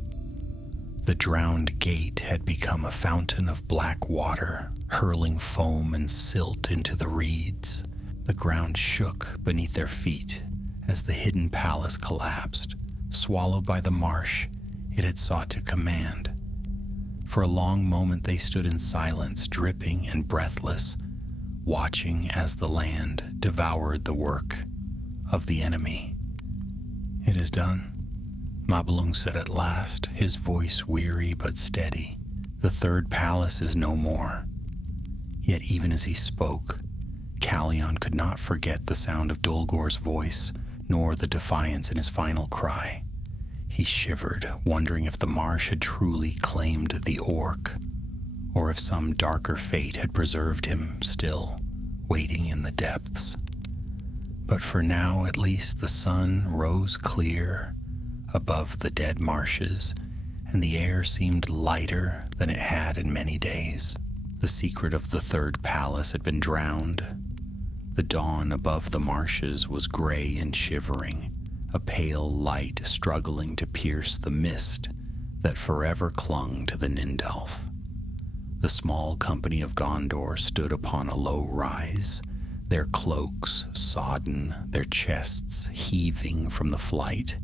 The drowned gate had become a fountain of black water, hurling foam and silt into the reeds. The ground shook beneath their feet as the hidden palace collapsed, swallowed by the marsh it had sought to command. For a long moment they stood in silence, dripping and breathless, watching as the land devoured the work of the enemy. "It is done," Mablung said at last, his voice weary but steady. "The third palace is no more." Yet even as he spoke, Calion could not forget the sound of Dulgor's voice, nor the defiance in his final cry. He shivered, wondering if the marsh had truly claimed the orc, or if some darker fate had preserved him still, waiting in the depths. But for now, at least, the sun rose clear above the dead marshes, and the air seemed lighter than it had in many days. The secret of the third palace had been drowned. The dawn above the marshes was gray and shivering, a pale light struggling to pierce the mist that forever clung to the Nindalf. The small company of Gondor stood upon a low rise, their cloaks sodden, their chests heaving from the flight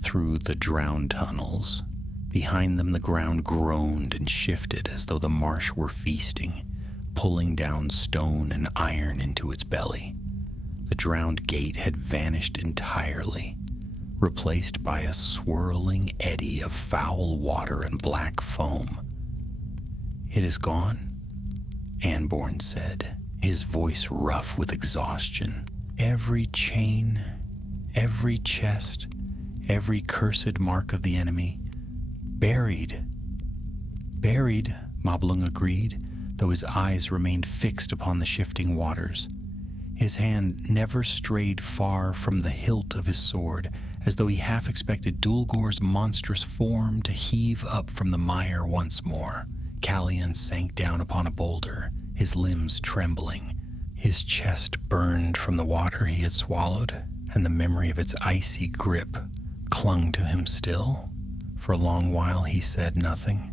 through the drowned tunnels. Behind them the ground groaned and shifted as though the marsh were feasting, pulling down stone and iron into its belly. The drowned gate had vanished entirely, replaced by a swirling eddy of foul water and black foam. "It is gone," Anborn said, his voice rough with exhaustion. "Every chain, every chest, every cursed mark of the enemy, buried, Buried, Moblung agreed, though his eyes remained fixed upon the shifting waters. His hand never strayed far from the hilt of his sword, as though he half expected Dulgor's monstrous form to heave up from the mire once more. Calian sank down upon a boulder, his limbs trembling. His chest burned from the water he had swallowed, and the memory of its icy grip clung to him still. For a long while he said nothing,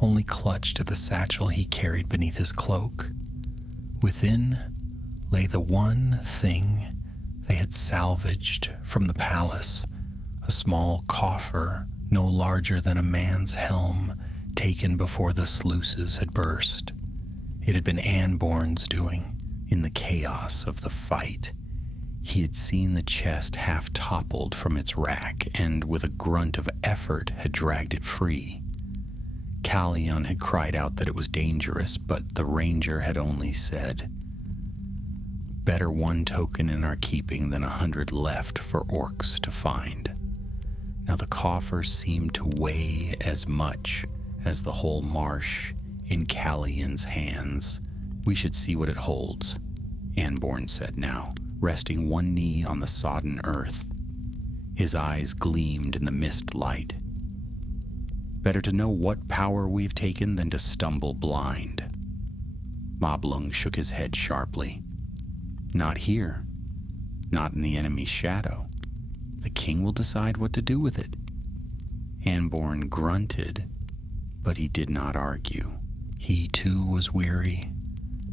only clutched at the satchel he carried beneath his cloak. Within lay the one thing they had salvaged from the palace, a small coffer no larger than a man's helm, taken before the sluices had burst. It had been Anborn's doing, in the chaos of the fight. He had seen the chest half toppled from its rack, and with a grunt of effort had dragged it free. Calian had cried out that it was dangerous, but the ranger had only said, "Better one token in our keeping than 100 left for orcs to find." Now the coffer seemed to weigh as much as the whole marsh in Calian's hands. "We should see what it holds," Anborn said now, resting one knee on the sodden earth. His eyes gleamed in the mist light. "Better to know what power we've taken than to stumble blind." Moblung shook his head sharply. "Not here. Not in the enemy's shadow. The king will decide what to do with it." Anborn grunted, but he did not argue. He too was weary,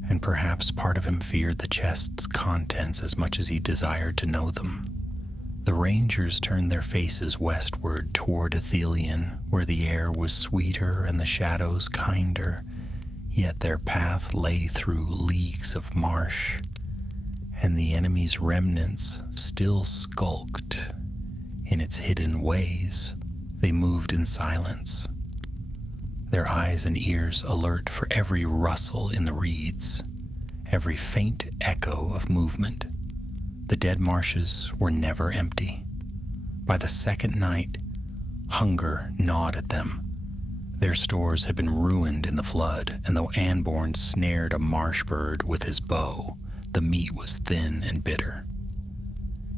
and perhaps part of him feared the chest's contents as much as he desired to know them. The rangers turned their faces westward toward Ithilien, where the air was sweeter and the shadows kinder, yet their path lay through leagues of marsh, and the enemy's remnants still skulked in its hidden ways. They moved in silence, their eyes and ears alert for every rustle in the reeds, every faint echo of movement. The dead marshes were never empty. By the second night, hunger gnawed at them. Their stores had been ruined in the flood, and though Anborn snared a marsh bird with his bow, the meat was thin and bitter.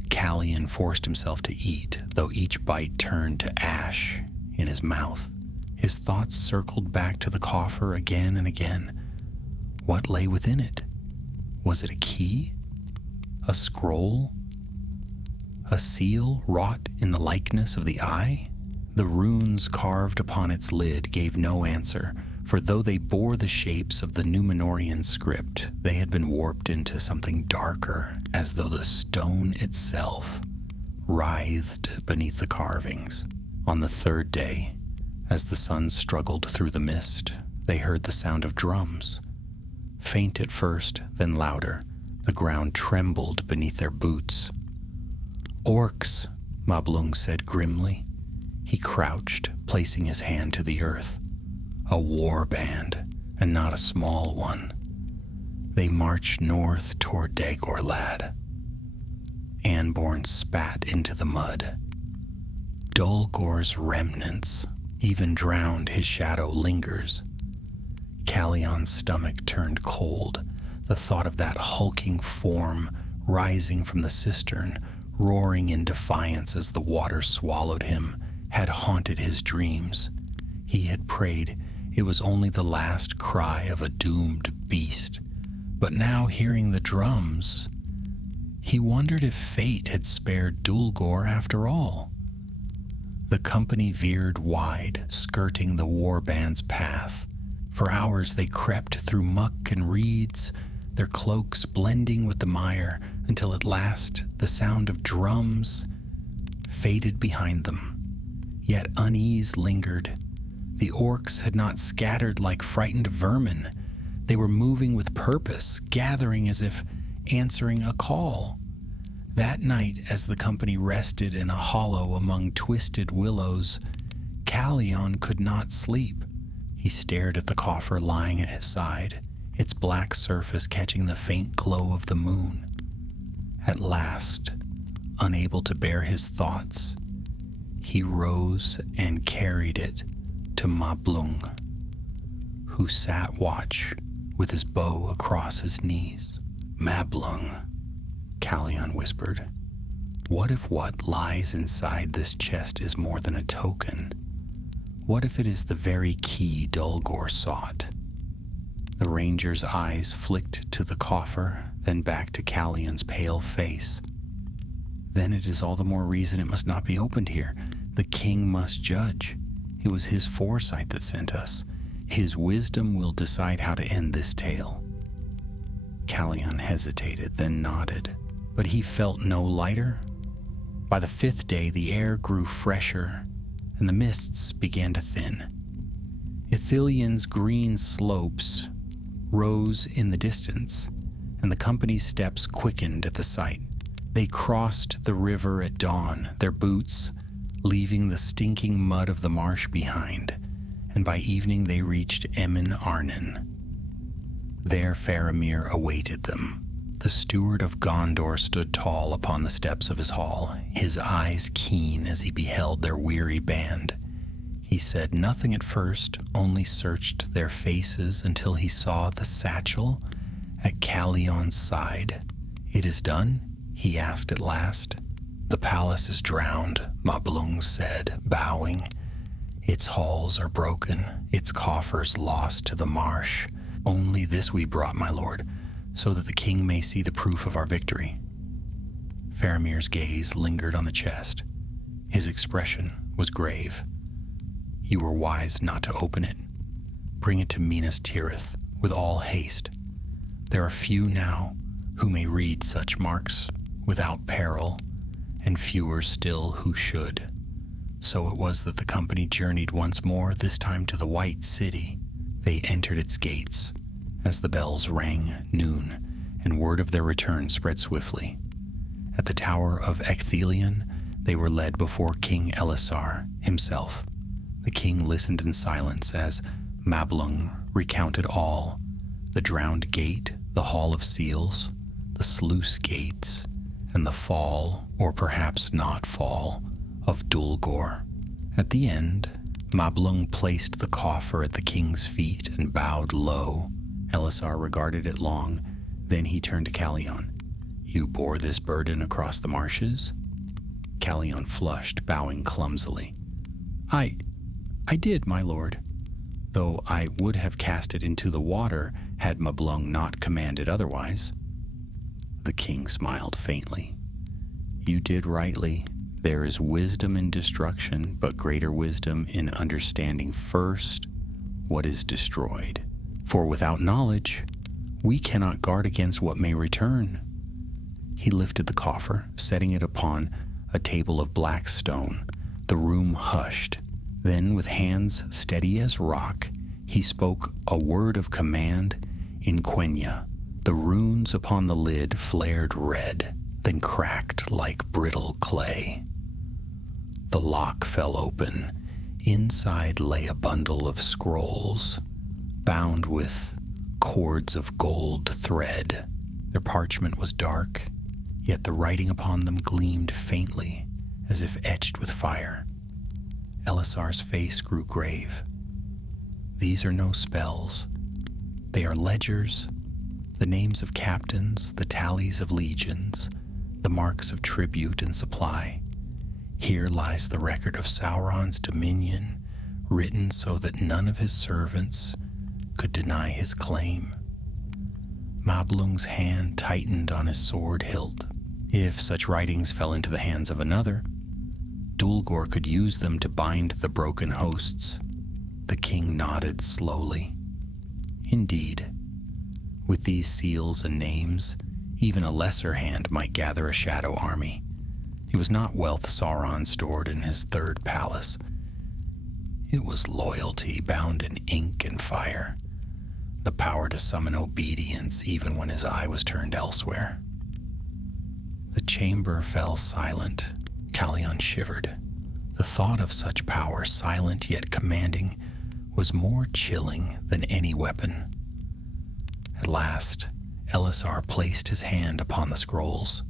Calian forced himself to eat, though each bite turned to ash in his mouth. His thoughts circled back to the coffer again and again. What lay within it? Was it a key? A scroll? A seal wrought in the likeness of the eye? The runes carved upon its lid gave no answer, for though they bore the shapes of the Númenórean script, they had been warped into something darker, as though the stone itself writhed beneath the carvings. On the third day, as the sun struggled through the mist, they heard the sound of drums. Faint at first, then louder. The ground trembled beneath their boots. "Orcs," Moblung said grimly. He crouched, placing his hand to the earth. A war band, and not a small one. They marched north toward Dagorlad. Anborn spat into the mud. Dulgor's remnants, even drowned his shadow lingers. Calian's stomach turned cold. The thought of that hulking form rising from the cistern, roaring in defiance as the water swallowed him, had haunted his dreams. He had prayed it was only the last cry of a doomed beast. But now, hearing the drums, he wondered if fate had spared Dulgor after all. The company veered wide, skirting the warband's path. For hours they crept through muck and reeds, their cloaks blending with the mire, until at last the sound of drums faded behind them. Yet unease lingered. The orcs had not scattered like frightened vermin. They were moving with purpose, gathering as if answering a call. That night, as the company rested in a hollow among twisted willows, Calian could not sleep. He stared at the coffer lying at his side, its black surface catching the faint glow of the moon. At last, unable to bear his thoughts, he rose and carried it to Moblung. who sat watch with his bow across his knees. "Mablung," Calion whispered. "What if what lies inside this chest is more than a token? What if it is the very key Dulgor sought?" The ranger's eyes flicked to the coffer, then back to Calion's pale face. "Then it is all the more reason it must not be opened here. The king must judge. It was his foresight that sent us. His wisdom will decide how to end this tale." Calion hesitated, then nodded, but he felt no lighter. By the 5th day, the air grew fresher, and the mists began to thin. Ithilion's green slopes rose in the distance, and the company's steps quickened at the sight. They crossed the river at dawn, their boots leaving the stinking mud of the marsh behind, and by evening they reached Emin Arnon. There Faramir awaited them. The steward of Gondor stood tall upon the steps of his hall, his eyes keen as he beheld their weary band. He said nothing at first, only searched their faces until he saw the satchel at Calion's side. "It is done?" he asked at last. "The palace is drowned," Mablung said, bowing. "Its halls are broken, its coffers lost to the marsh. Only this we brought, my lord, so that the king may see the proof of our victory." Faramir's gaze lingered on the chest. His expression was grave. "You were wise not to open it. Bring it to Minas Tirith with all haste. There are few now who may read such marks without peril, and fewer still who should." So it was that the company journeyed once more, this time to the White City. They entered its gates as the bells rang noon, and word of their return spread swiftly. At the tower of Ecthelion, they were led before King Elisar himself. The king listened in silence as Mablung recounted all: the drowned gate, the hall of seals, the sluice gates, and the fall, or perhaps not fall, of Dulgor. At the end, Mablung placed the coffer at the king's feet and bowed low. Elisar regarded it long, then he turned to Calion. "You bore this burden across the marshes?" Calion flushed, bowing clumsily. I did, my lord, though I would have cast it into the water had Mablung not commanded otherwise." The king smiled faintly. "You did rightly. There is wisdom in destruction, but greater wisdom in understanding first what is destroyed. For without knowledge, we cannot guard against what may return." He lifted the coffer, setting it upon a table of black stone. The room hushed. Then, with hands steady as rock, he spoke a word of command in Quenya. The runes upon the lid flared red, then cracked like brittle clay. The lock fell open. Inside lay a bundle of scrolls, bound with cords of gold thread. Their parchment was dark, yet the writing upon them gleamed faintly, as if etched with fire. Elisar's face grew grave. "These are no spells. They are ledgers, the names of captains, the tallies of legions, the marks of tribute and supply. Here lies the record of Sauron's dominion, written so that none of his servants could deny his claim." Mablung's hand tightened on his sword hilt. If such writings fell into the hands of another, Dulgor could use them to bind the broken hosts. The king nodded slowly. "Indeed, with these seals and names, even a lesser hand might gather a shadow army. It was not wealth Sauron stored in his third palace. It was loyalty bound in ink and fire, the power to summon obedience even when his eye was turned elsewhere." The chamber fell silent. Calion shivered. The thought of such power, silent yet commanding, was more chilling than any weapon. At last, Elisar placed his hand upon the scrolls.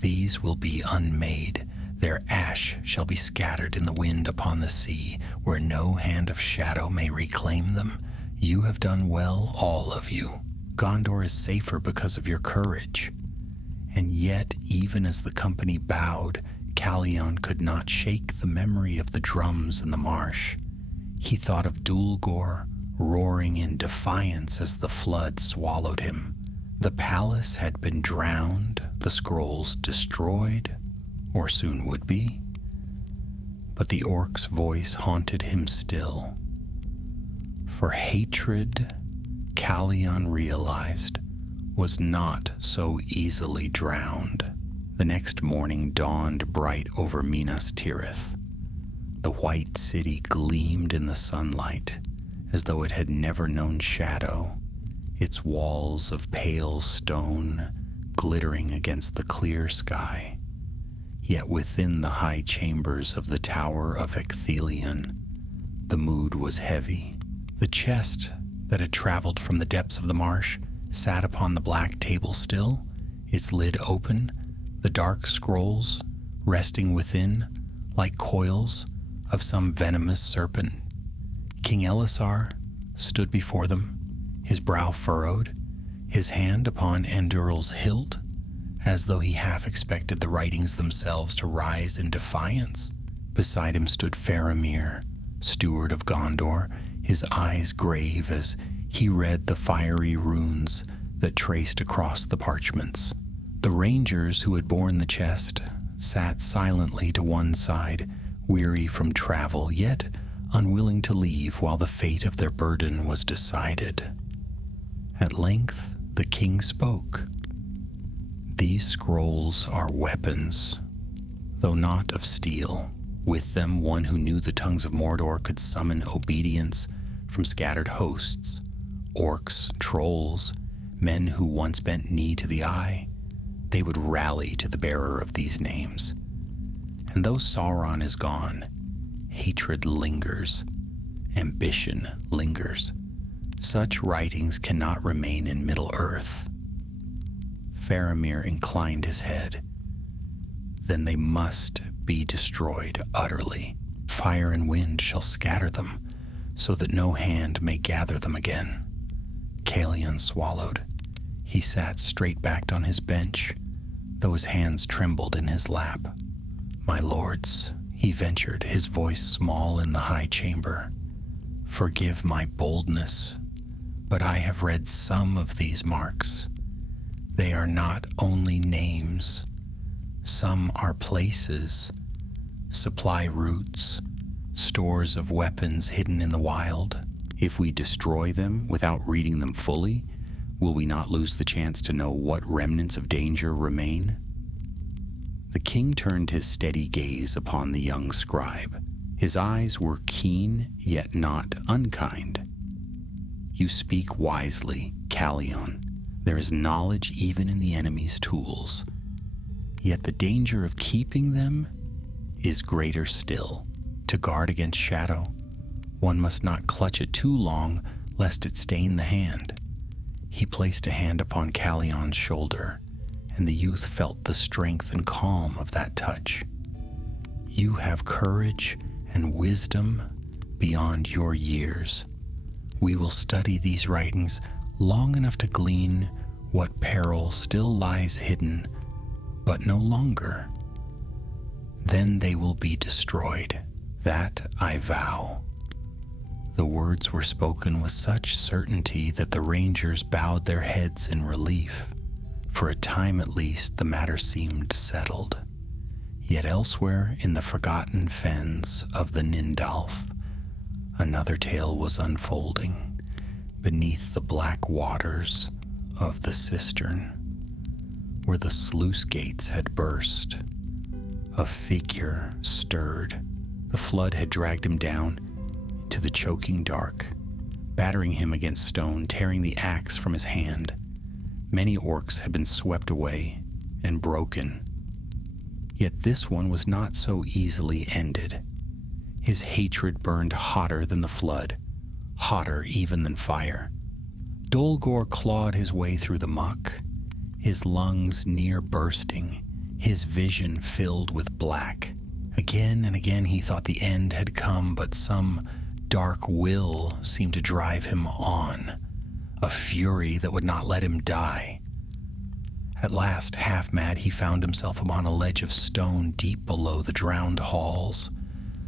"These will be unmade. Their ash shall be scattered in the wind upon the sea, where no hand of shadow may reclaim them. You have done well, all of you. Gondor is safer because of your courage. And yet, even as the company bowed, Calion could not shake the memory of the drums in the marsh. He thought of Dulgor roaring in defiance as the flood swallowed him. The palace had been drowned, the scrolls destroyed, or soon would be. But the orc's voice haunted him still. For hatred, Calion realized, was not so easily drowned. The next morning dawned bright over Minas Tirith. The white city gleamed in the sunlight, as though it had never known shadow, its walls of pale stone glittering against the clear sky. Yet within the high chambers of the Tower of Ecthelion, the mood was heavy. The chest that had traveled from the depths of the marsh sat upon the black table still, its lid open, the dark scrolls resting within like coils of some venomous serpent. King Elisar stood before them, his brow furrowed, his hand upon Anduril's hilt, as though he half expected the writings themselves to rise in defiance. Beside him stood Faramir, steward of Gondor, his eyes grave as he read the fiery runes that traced across the parchments. The rangers who had borne the chest sat silently to one side, weary from travel, yet unwilling to leave while the fate of their burden was decided. At length the king spoke. These scrolls are weapons, though not of steel. With them, one who knew the tongues of Mordor could summon obedience from scattered hosts, orcs, trolls, men who once bent knee to the eye. They would rally to the bearer of these names. And though Sauron is gone, hatred lingers, ambition lingers. Such writings cannot remain in Middle-earth. Faramir inclined his head. Then they must be destroyed utterly. Fire and wind shall scatter them, so that no hand may gather them again. Calion swallowed. He sat straight-backed on his bench, though his hands trembled in his lap. My lords, he ventured, his voice small in the high chamber. Forgive my boldness, but I have read some of these marks. They are not only names. Some are places, supply routes, stores of weapons hidden in the wild. If we destroy them without reading them fully, will we not lose the chance to know what remnants of danger remain? The king turned his steady gaze upon the young scribe. His eyes were keen, yet not unkind. You speak wisely, Calion. There is knowledge even in the enemy's tools. Yet the danger of keeping them is greater still. To guard against shadow, one must not clutch it too long, lest it stain the hand. He placed a hand upon Calion's shoulder, and the youth felt the strength and calm of that touch. You have courage and wisdom beyond your years. We will study these writings long enough to glean what peril still lies hidden, but no longer. Then they will be destroyed. That I vow. The words were spoken with such certainty that the rangers bowed their heads in relief. For a time at least, the matter seemed settled. Yet elsewhere in the forgotten fens of the Nindalf, another tale was unfolding beneath the black waters of the cistern, where the sluice gates had burst. A figure stirred. The flood had dragged him down to the choking dark, battering him against stone, tearing the axe from his hand. Many orcs had been swept away and broken. Yet this one was not so easily ended. His hatred burned hotter than the flood, hotter even than fire. Dulgor clawed his way through the muck, his lungs near bursting, his vision filled with black. Again and again he thought the end had come, but some dark will seemed to drive him on, a fury that would not let him die. At last, half mad, he found himself upon a ledge of stone deep below the drowned halls.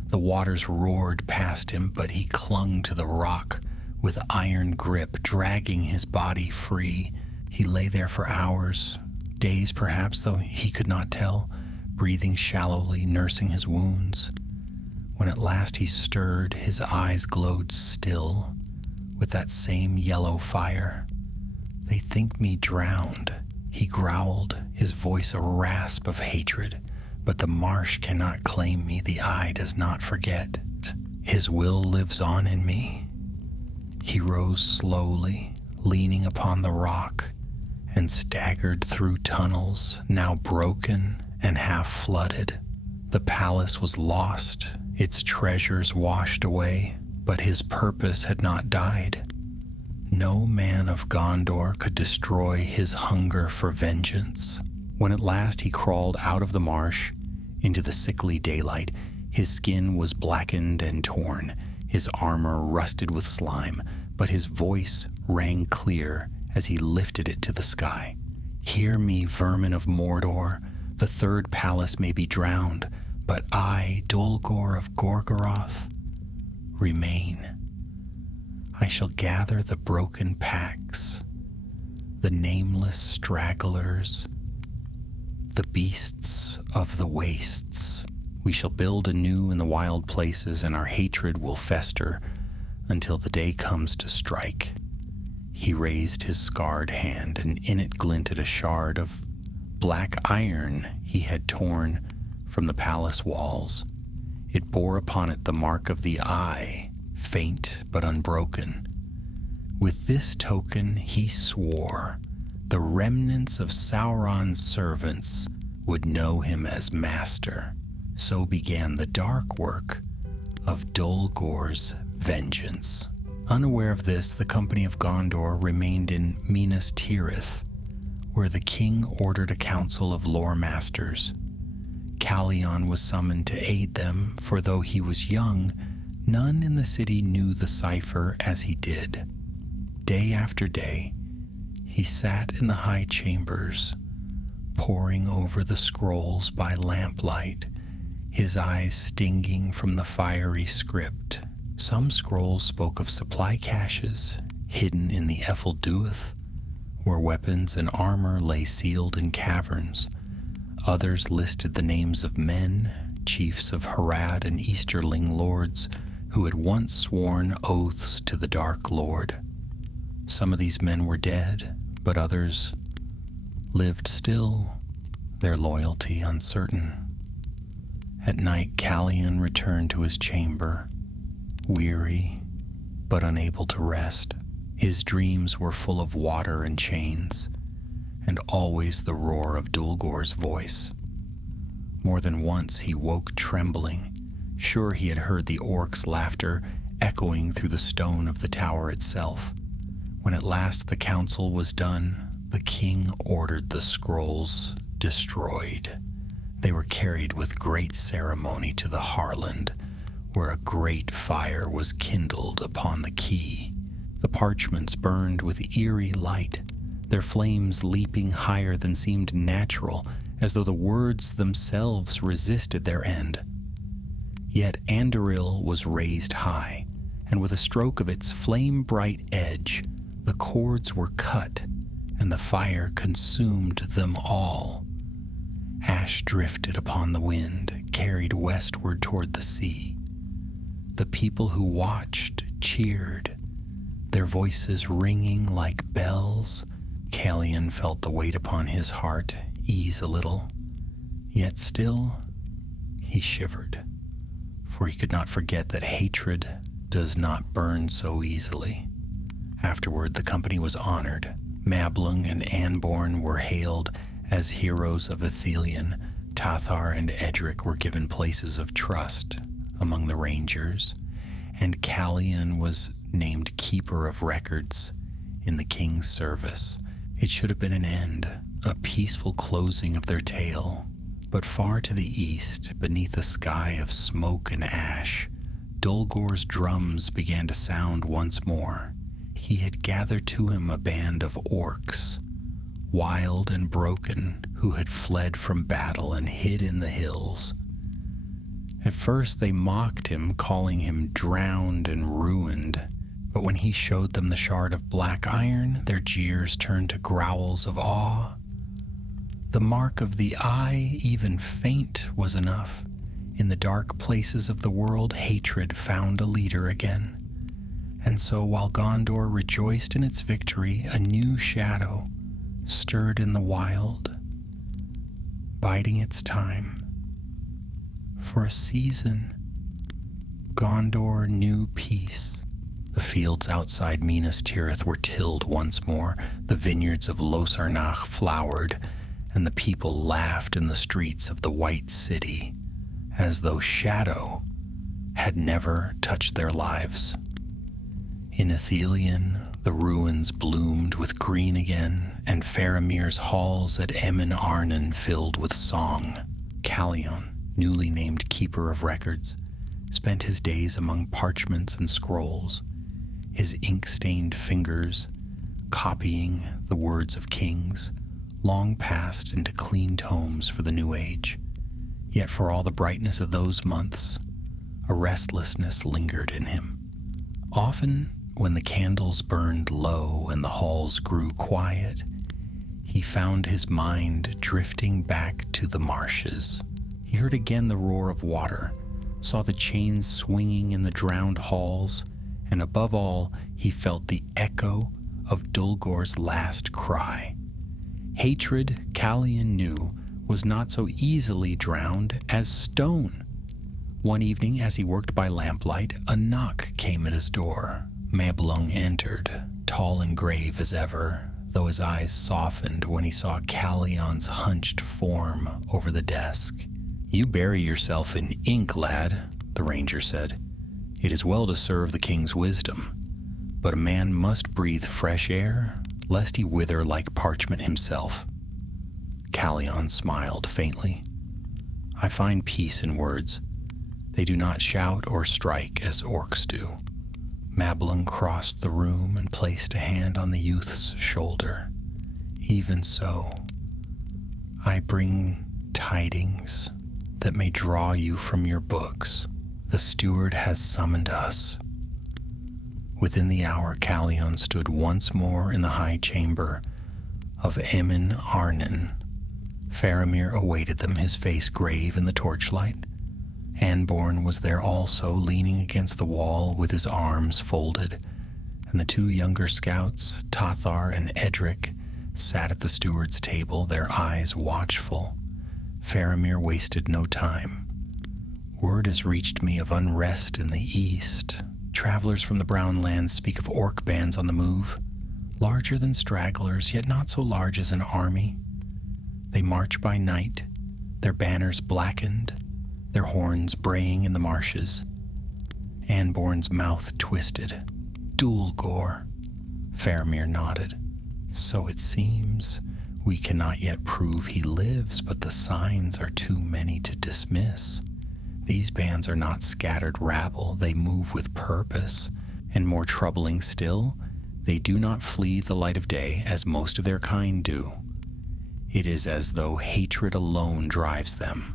The waters roared past him, but he clung to the rock with iron grip, dragging his body free. He lay there for hours, days perhaps, though he could not tell, breathing shallowly, nursing his wounds. When at last he stirred, his eyes glowed still with that same yellow fire. "They think me drowned," he growled, his voice a rasp of hatred. "But the marsh cannot claim me, the eye does not forget. His will lives on in me." He rose slowly, leaning upon the rock, and staggered through tunnels, now broken and half flooded. The palace was lost, its treasures washed away, but his purpose had not died. No man of Gondor could destroy his hunger for vengeance. When at last he crawled out of the marsh into the sickly daylight, his skin was blackened and torn, his armor rusted with slime, but his voice rang clear as he lifted it to the sky. "Hear me, vermin of Mordor. The third palace may be drowned, but I, Dolgor of Gorgoroth, remain. I shall gather the broken packs, the nameless stragglers, the beasts of the wastes. We shall build anew in the wild places, and our hatred will fester until the day comes to strike." He raised his scarred hand, and in it glinted a shard of black iron he had torn from the palace walls. It bore upon it the mark of the eye, faint but unbroken. With this token he swore the remnants of Sauron's servants would know him as master. So began the dark work of Dolgor's vengeance. Unaware of this, the company of Gondor remained in Minas Tirith, where the king ordered a council of lore masters. Calion was summoned to aid them, for though he was young, none in the city knew the cipher as he did. Day after day, he sat in the high chambers, poring over the scrolls by lamplight, his eyes stinging from the fiery script. Some scrolls spoke of supply caches hidden in the Efelduath, where weapons and armor lay sealed in caverns. Others listed the names of men, chiefs of Harad and Easterling lords, who had once sworn oaths to the Dark Lord. Some of these men were dead, but others lived still, their loyalty uncertain. At night, Calion returned to his chamber, weary but unable to rest. His dreams were full of water and chains, and always the roar of Dolgor's voice. More than once he woke trembling, sure he had heard the orc's laughter echoing through the stone of the tower itself. When at last the council was done, the king ordered the scrolls destroyed. They were carried with great ceremony to the Harland, where a great fire was kindled upon the quay. The parchments burned with eerie light, their flames leaping higher than seemed natural, as though the words themselves resisted their end. Yet Andoril was raised high, and with a stroke of its flame-bright edge, the cords were cut, and the fire consumed them all. Ash drifted upon the wind, carried westward toward the sea. The people who watched cheered, their voices ringing like bells. Calion felt the weight upon his heart ease a little, yet still he shivered, for he could not forget that hatred does not burn so easily. Afterward, the company was honored. Mablung and Anborn were hailed as heroes of Ithilien. Tathar and Edric were given places of trust among the rangers, and Calion was named keeper of records in the king's service. It should have been an end, a peaceful closing of their tale, but far to the east, beneath a sky of smoke and ash, Dulgor's drums began to sound once more, he had gathered to him a band of orcs, wild and broken, who had fled from battle and hid in the hills. At first they mocked him, calling him drowned and ruined, but when he showed them the shard of black iron, their jeers turned to growls of awe. The mark of the eye, even faint, was enough. In the dark places of the world, hatred found a leader again. And so while Gondor rejoiced in its victory, a new shadow stirred in the wild, biding its time. For a season, Gondor knew peace. The fields outside Minas Tirith were tilled once more, the vineyards of Losarnach flowered, and the people laughed in the streets of the White City, as though shadow had never touched their lives. In Ithilien, the ruins bloomed with green again, and Faramir's halls at Emin Arnon filled with song. Calion, newly named Keeper of Records, spent his days among parchments and scrolls, his ink-stained fingers copying the words of kings, long passed into clean tomes for the new age. Yet for all the brightness of those months, a restlessness lingered in him. Often, when the candles burned low and the halls grew quiet, he found his mind drifting back to the marshes. He heard again the roar of water, saw the chains swinging in the drowned halls, and above all, he felt the echo of Dulgor's last cry. Hatred, Calion knew, was not so easily drowned as stone. One evening, as he worked by lamplight, a knock came at his door. Mablung entered, tall and grave as ever, though his eyes softened when he saw Calion's hunched form over the desk. "You bury yourself in ink, lad," the ranger said. "It is well to serve the king's wisdom, but a man must breathe fresh air, lest he wither like parchment himself." Calion smiled faintly. "I find peace in words. They do not shout or strike as orcs do." Mablung crossed the room and placed a hand on the youth's shoulder. "Even so, I bring tidings that may draw you from your books. The steward has summoned us." Within the hour, Calion stood once more in the high chamber of Emin Arnon. Faramir awaited them, his face grave in the torchlight. Anborn was there also, leaning against the wall with his arms folded, and the two younger scouts, Tathar and Edric, sat at the steward's table, their eyes watchful. Faramir wasted no time. "Word has reached me of unrest in the east. Travelers from the Brown Lands speak of orc bands on the move, larger than stragglers, yet not so large as an army. They march by night, their banners blackened, their horns braying in the marshes." Anborn's mouth twisted. "Dulgor." Faramir nodded. "So it seems. We cannot yet prove he lives, but the signs are too many to dismiss. These bands are not scattered rabble, they move with purpose, and more troubling still, they do not flee the light of day as most of their kind do. It is as though hatred alone drives them."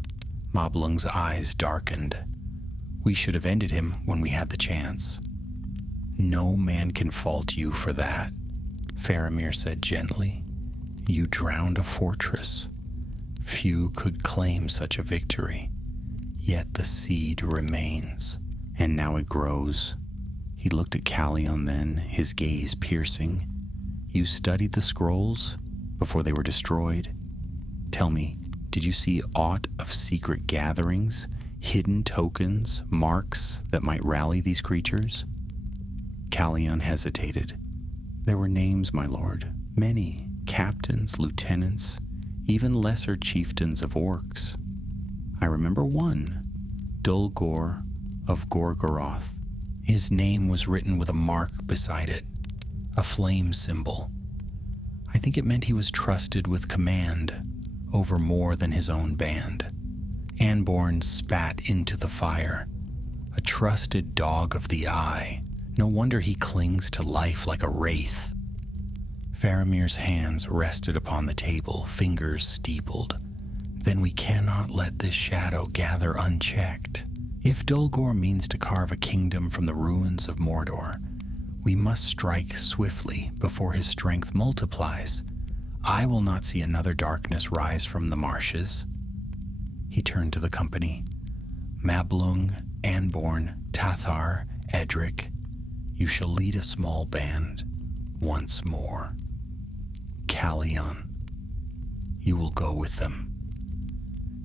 Mablung's eyes darkened. "We should have ended him when we had the chance." "No man can fault you for that," Faramir said gently. "You drowned a fortress. Few could claim such a victory. Yet the seed remains, and now it grows." He looked at Calion then, his gaze piercing. "You studied the scrolls before they were destroyed. Tell me, did you see aught of secret gatherings, hidden tokens, marks that might rally these creatures?" Calion hesitated. "There were names, my lord, many, captains, lieutenants, even lesser chieftains of orcs. I remember one, Dulgor of Gorgoroth. His name was written with a mark beside it, a flame symbol. I think it meant he was trusted with command over more than his own band." Anborn spat into the fire. a trusted dog of the eye. No wonder he clings to life like a wraith. Faramir's hands rested upon the table, fingers steepled. Then we cannot let this shadow gather unchecked. If Dulgor means to carve a kingdom from the ruins of Mordor, we must strike swiftly before his strength multiplies. I will not see another darkness rise from the marshes. He turned to the company. Mablung, Anborn, Tathar, Edric, you shall lead a small band once more. Calion, you will go with them.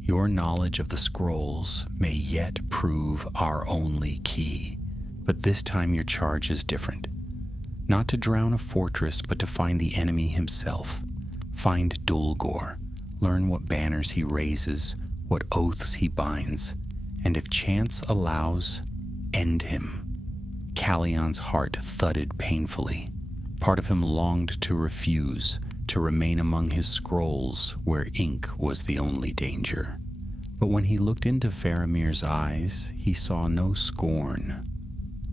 Your knowledge of the scrolls may yet prove our only key, but this time your charge is different. Not to drown a fortress, but to find the enemy himself. Find Dulgor, learn what banners he raises, what oaths he binds, and if chance allows, end him. Calion's heart thudded painfully. Part of him longed to refuse, to remain among his scrolls where ink was the only danger. But when he looked into Faramir's eyes, he saw no scorn,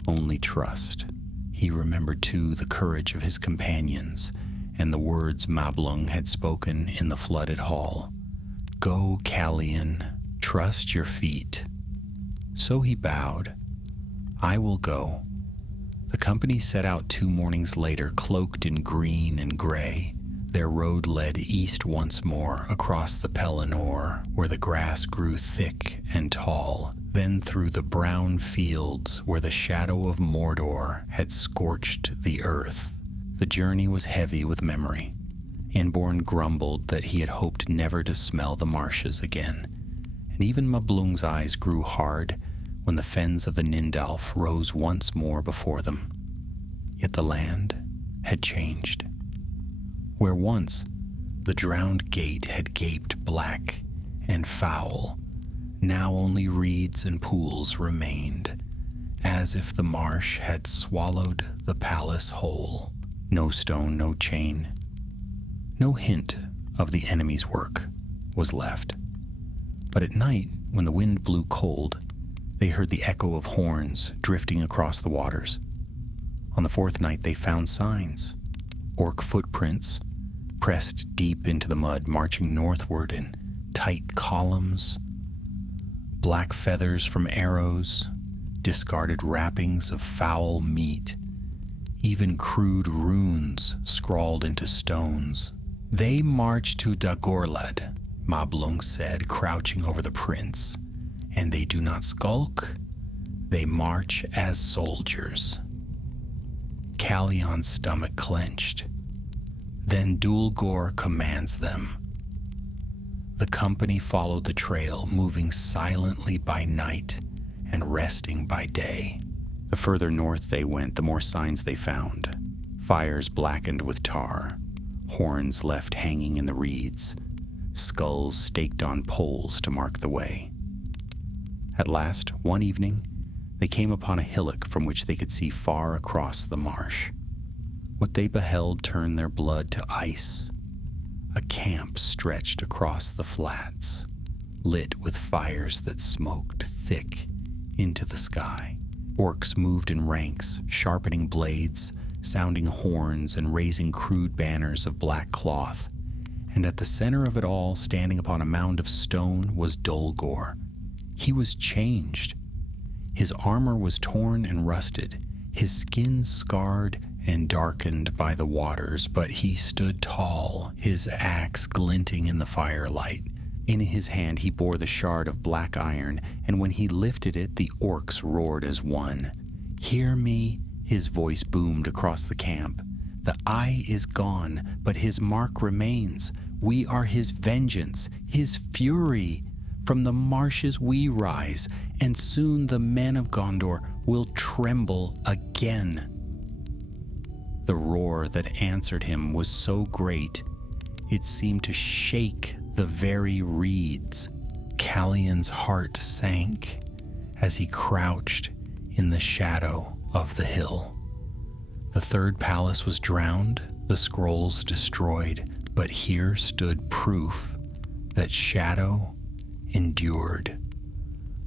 only trust. He remembered too the courage of his companions and the words Mablung had spoken in the flooded hall. Go, Calion, trust your feet. So he bowed. I will go. The company set out 2 mornings later, cloaked in green and gray. Their road led east once more, across the Pelennor, where the grass grew thick and tall, then through the brown fields where the shadow of Mordor had scorched the earth. The journey was heavy with memory. Anborn grumbled that he had hoped never to smell the marshes again, and even Mablung's eyes grew hard when the fens of the Nindalf rose once more before them. Yet the land had changed. Where once the drowned gate had gaped black and foul, now only reeds and pools remained, as if the marsh had swallowed the palace whole. No stone, no chain, no hint of the enemy's work was left. But at night, when the wind blew cold, they heard the echo of horns drifting across the waters. On the 4th night, they found signs, orc footprints, pressed deep into the mud, marching northward in tight columns, black feathers from arrows, discarded wrappings of foul meat, even crude runes scrawled into stones. They march to Dagorlad, Mablung said, crouching over the prince, and they do not skulk, they march as soldiers. Calion's stomach clenched. Then Dulgor commands them. The company followed the trail, moving silently by night and resting by day. The further north they went, the more signs they found. Fires blackened with tar, horns left hanging in the reeds, skulls staked on poles to mark the way. At last, one evening, they came upon a hillock from which they could see far across the marsh. What they beheld turned their blood to ice. A camp stretched across the flats, lit with fires that smoked thick into the sky. Orcs moved in ranks, sharpening blades, sounding horns, and raising crude banners of black cloth. And at the center of it all, standing upon a mound of stone, was Dulgor. He was changed. His armor was torn and rusted, his skin scarred and darkened by the waters, but he stood tall, his axe glinting in the firelight. In his hand he bore the shard of black iron, and when he lifted it, the orcs roared as one. Hear me, his voice boomed across the camp. The eye is gone, but his mark remains. We are his vengeance, his fury. From the marshes we rise, and soon the men of Gondor will tremble again. The roar that answered him was so great, it seemed to shake the very reeds. Calion's heart sank as he crouched in the shadow of the hill. The 3rd palace was drowned, the scrolls destroyed, but here stood proof that shadow endured.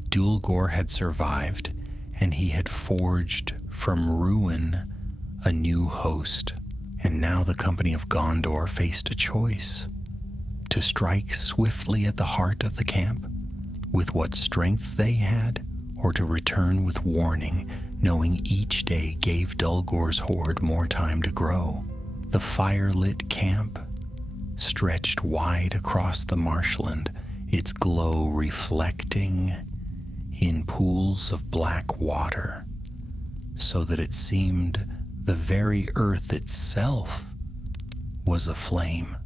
Dulgor had survived, and he had forged from ruin a new host. And now the company of Gondor faced a choice: to strike swiftly at the heart of the camp with what strength they had, or to return with warning, knowing each day gave Dulgor's horde more time to grow. The fire-lit camp stretched wide across the marshland, its glow reflecting in pools of black water, so that it seemed the very earth itself was aflame.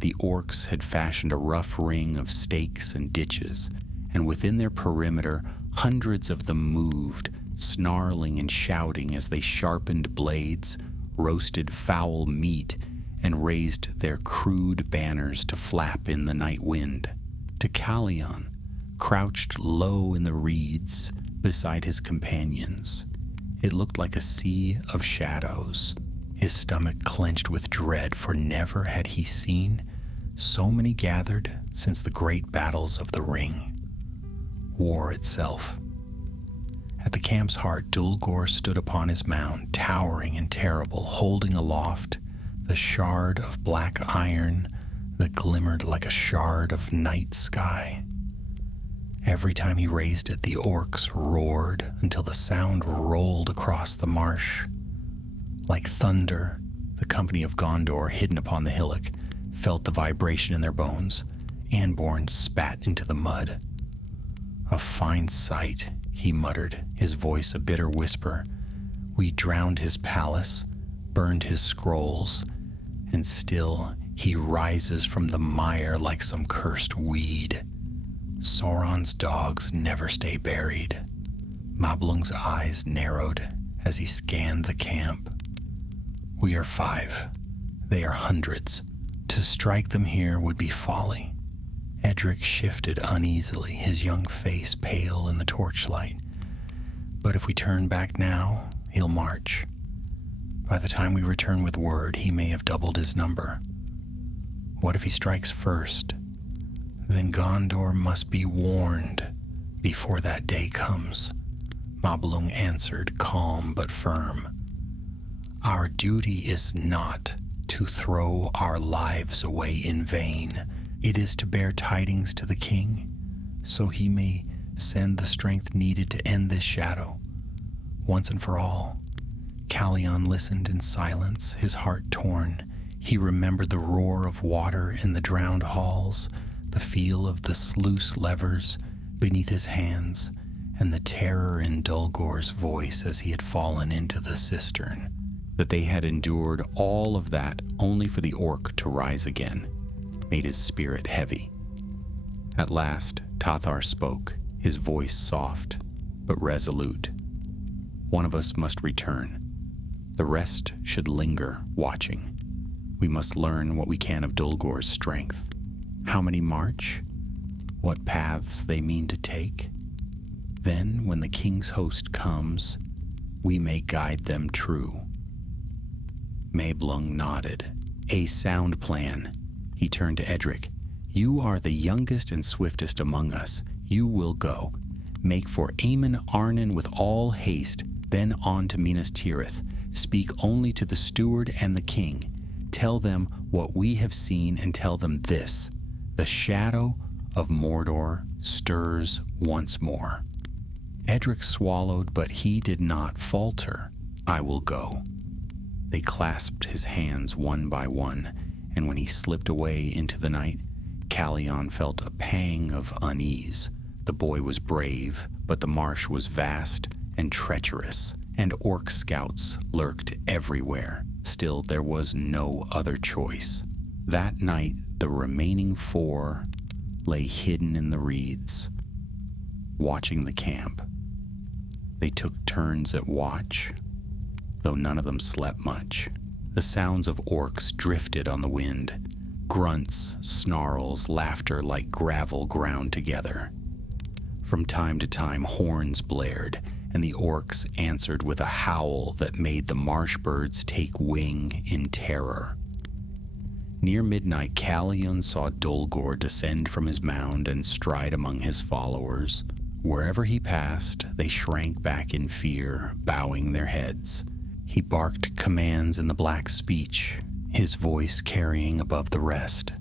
The orcs had fashioned a rough ring of stakes and ditches, and within their perimeter, hundreds of them moved, snarling and shouting as they sharpened blades, roasted foul meat, and raised their crude banners to flap in the night wind. Deucalion crouched low in the reeds beside his companions. It looked like a sea of shadows. His stomach clenched with dread, for never had he seen so many gathered since the great battles of the Ring. War itself. At the camp's heart, Dulgor stood upon his mound, towering and terrible, holding aloft the shard of black iron that glimmered like a shard of night sky. Every time he raised it, the orcs roared until the sound rolled across the marsh. Like thunder, the company of Gondor, hidden upon the hillock, felt the vibration in their bones. Anborn spat into the mud. "A fine sight," he muttered, his voice a bitter whisper. "We drowned his palace, burned his scrolls, and still he rises from the mire like some cursed weed. Sauron's dogs never stay buried." Mablung's eyes narrowed as he scanned the camp. "We are 5. They are hundreds. To strike them here would be folly." Edric shifted uneasily, his young face pale in the torchlight. "But if we turn back now, he'll march. By the time we return with word, he may have doubled his number. What if he strikes first? Then Gondor must be warned before that day comes." Mablung answered, calm but firm. "Our duty is not to throw our lives away in vain. It is to bear tidings to the king, so he may send the strength needed to end this shadow, once and for all." Calion listened in silence, his heart torn. He remembered the roar of water in the drowned halls, the feel of the sluice levers beneath his hands, and the terror in Dulgor's voice as he had fallen into the cistern. That they had endured all of that only for the orc to rise again made his spirit heavy. At last, Tathar spoke, his voice soft but resolute. "One of us must return. The rest should linger, watching. We must learn what we can of Dulgor's strength. How many march? What paths they mean to take? Then, when the king's host comes, we may guide them true." Mablung nodded. "A sound plan." He turned to Edric. "You are the youngest and swiftest among us. You will go. Make for Aemon Arnon with all haste, then on to Minas Tirith. Speak only to the steward and the king. Tell them what we have seen, and tell them this: the shadow of Mordor stirs once more." Edric swallowed, but he did not falter. "I will go." They clasped his hands one by one, and when he slipped away into the night, Calion felt a pang of unease. The boy was brave, but the marsh was vast and treacherous, and orc scouts lurked everywhere. Still, there was no other choice. That night, the remaining 4 lay hidden in the reeds, watching the camp. They took turns at watch, though none of them slept much. The sounds of orcs drifted on the wind, grunts, snarls, laughter like gravel ground together. From time to time, horns blared, and the orcs answered with a howl that made the marsh birds take wing in terror. Near midnight, Calion saw Dulgor descend from his mound and stride among his followers. Wherever he passed, they shrank back in fear, bowing their heads. He barked commands in the black speech, his voice carrying above the rest.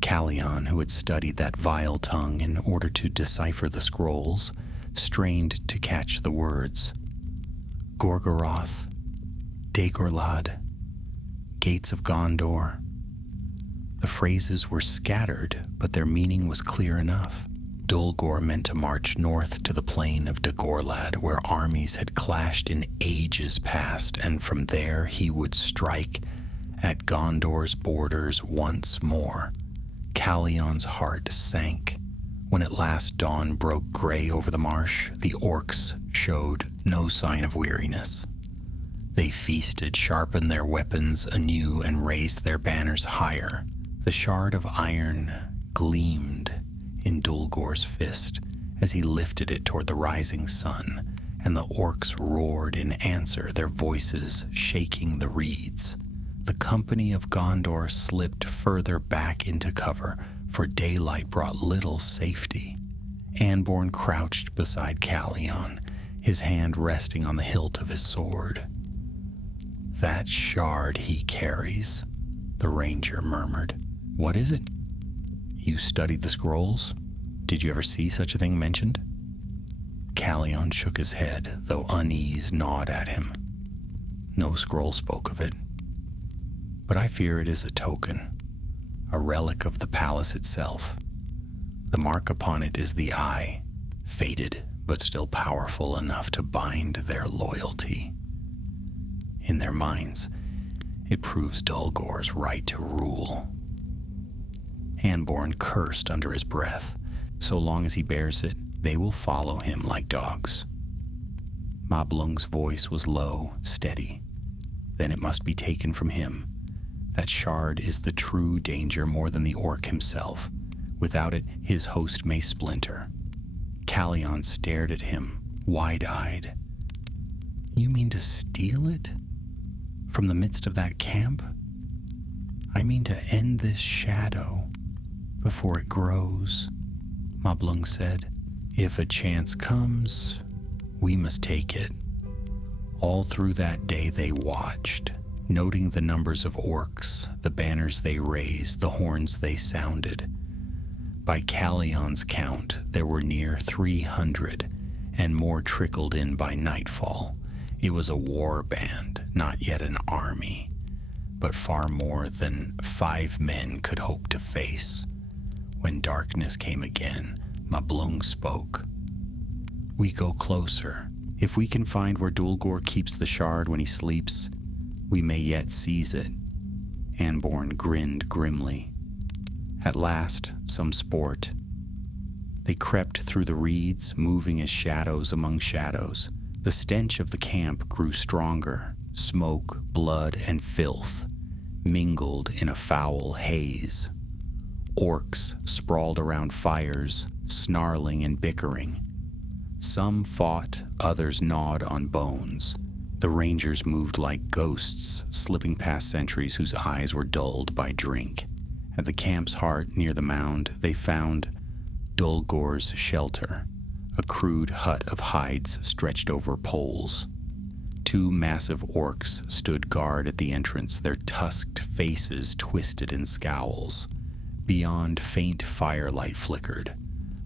Callion, who had studied that vile tongue in order to decipher the scrolls, strained to catch the words. Gorgoroth, Dagorlad, Gates of Gondor. The phrases were scattered, but their meaning was clear enough. Dulgor meant to march north to the plain of Dagorlad, where armies had clashed in ages past, and from there he would strike at Gondor's borders once more. Callion's heart sank. When at last dawn broke gray over the marsh, the orcs showed no sign of weariness. They feasted, sharpened their weapons anew, and raised their banners higher. The shard of iron gleamed in Dulgor's fist as he lifted it toward the rising sun, and the orcs roared in answer, their voices shaking the reeds. The company of Gondor slipped further back into cover, for daylight brought little safety. Anborn crouched beside Callion, his hand resting on the hilt of his sword. "That shard he carries," the ranger murmured. "What is it? You studied the scrolls? Did you ever see such a thing mentioned?" Callion shook his head, though unease gnawed at him. No scroll spoke of it. But I fear it is a token, a relic of the palace itself. The mark upon it is the eye, faded but still powerful enough to bind their loyalty. In their minds, it proves Dulgor's right to rule. Anborn cursed under his breath. So long as he bears it, they will follow him like dogs. Mablung's voice was low, steady. Then it must be taken from him. That shard is the true danger more than the orc himself. Without it, his host may splinter. Callion stared at him, wide-eyed. "You mean to steal it? From the midst of that camp? I mean to end this shadow before it grows," Mablung said. "If a chance comes, we must take it." All through that day they watched, noting the numbers of orcs, the banners they raised, the horns they sounded. By Callion's count, there were near 300, and more trickled in by nightfall. It was a war band, not yet an army, but far more than 5 men could hope to face. When darkness came again, Mablung spoke. "We go closer. If we can find where Dulgor keeps the shard when he sleeps, we may yet seize it." Anborn grinned grimly. At last, some sport. They crept through the reeds, moving as shadows among shadows. The stench of the camp grew stronger. Smoke, blood, and filth mingled in a foul haze. Orcs sprawled around fires, snarling and bickering. Some fought, others gnawed on bones. The rangers moved like ghosts, slipping past sentries whose eyes were dulled by drink. At the camp's heart, near the mound, they found Dulgor's shelter, a crude hut of hides stretched over poles. 2 massive orcs stood guard at the entrance, their tusked faces twisted in scowls. Beyond, faint firelight flickered.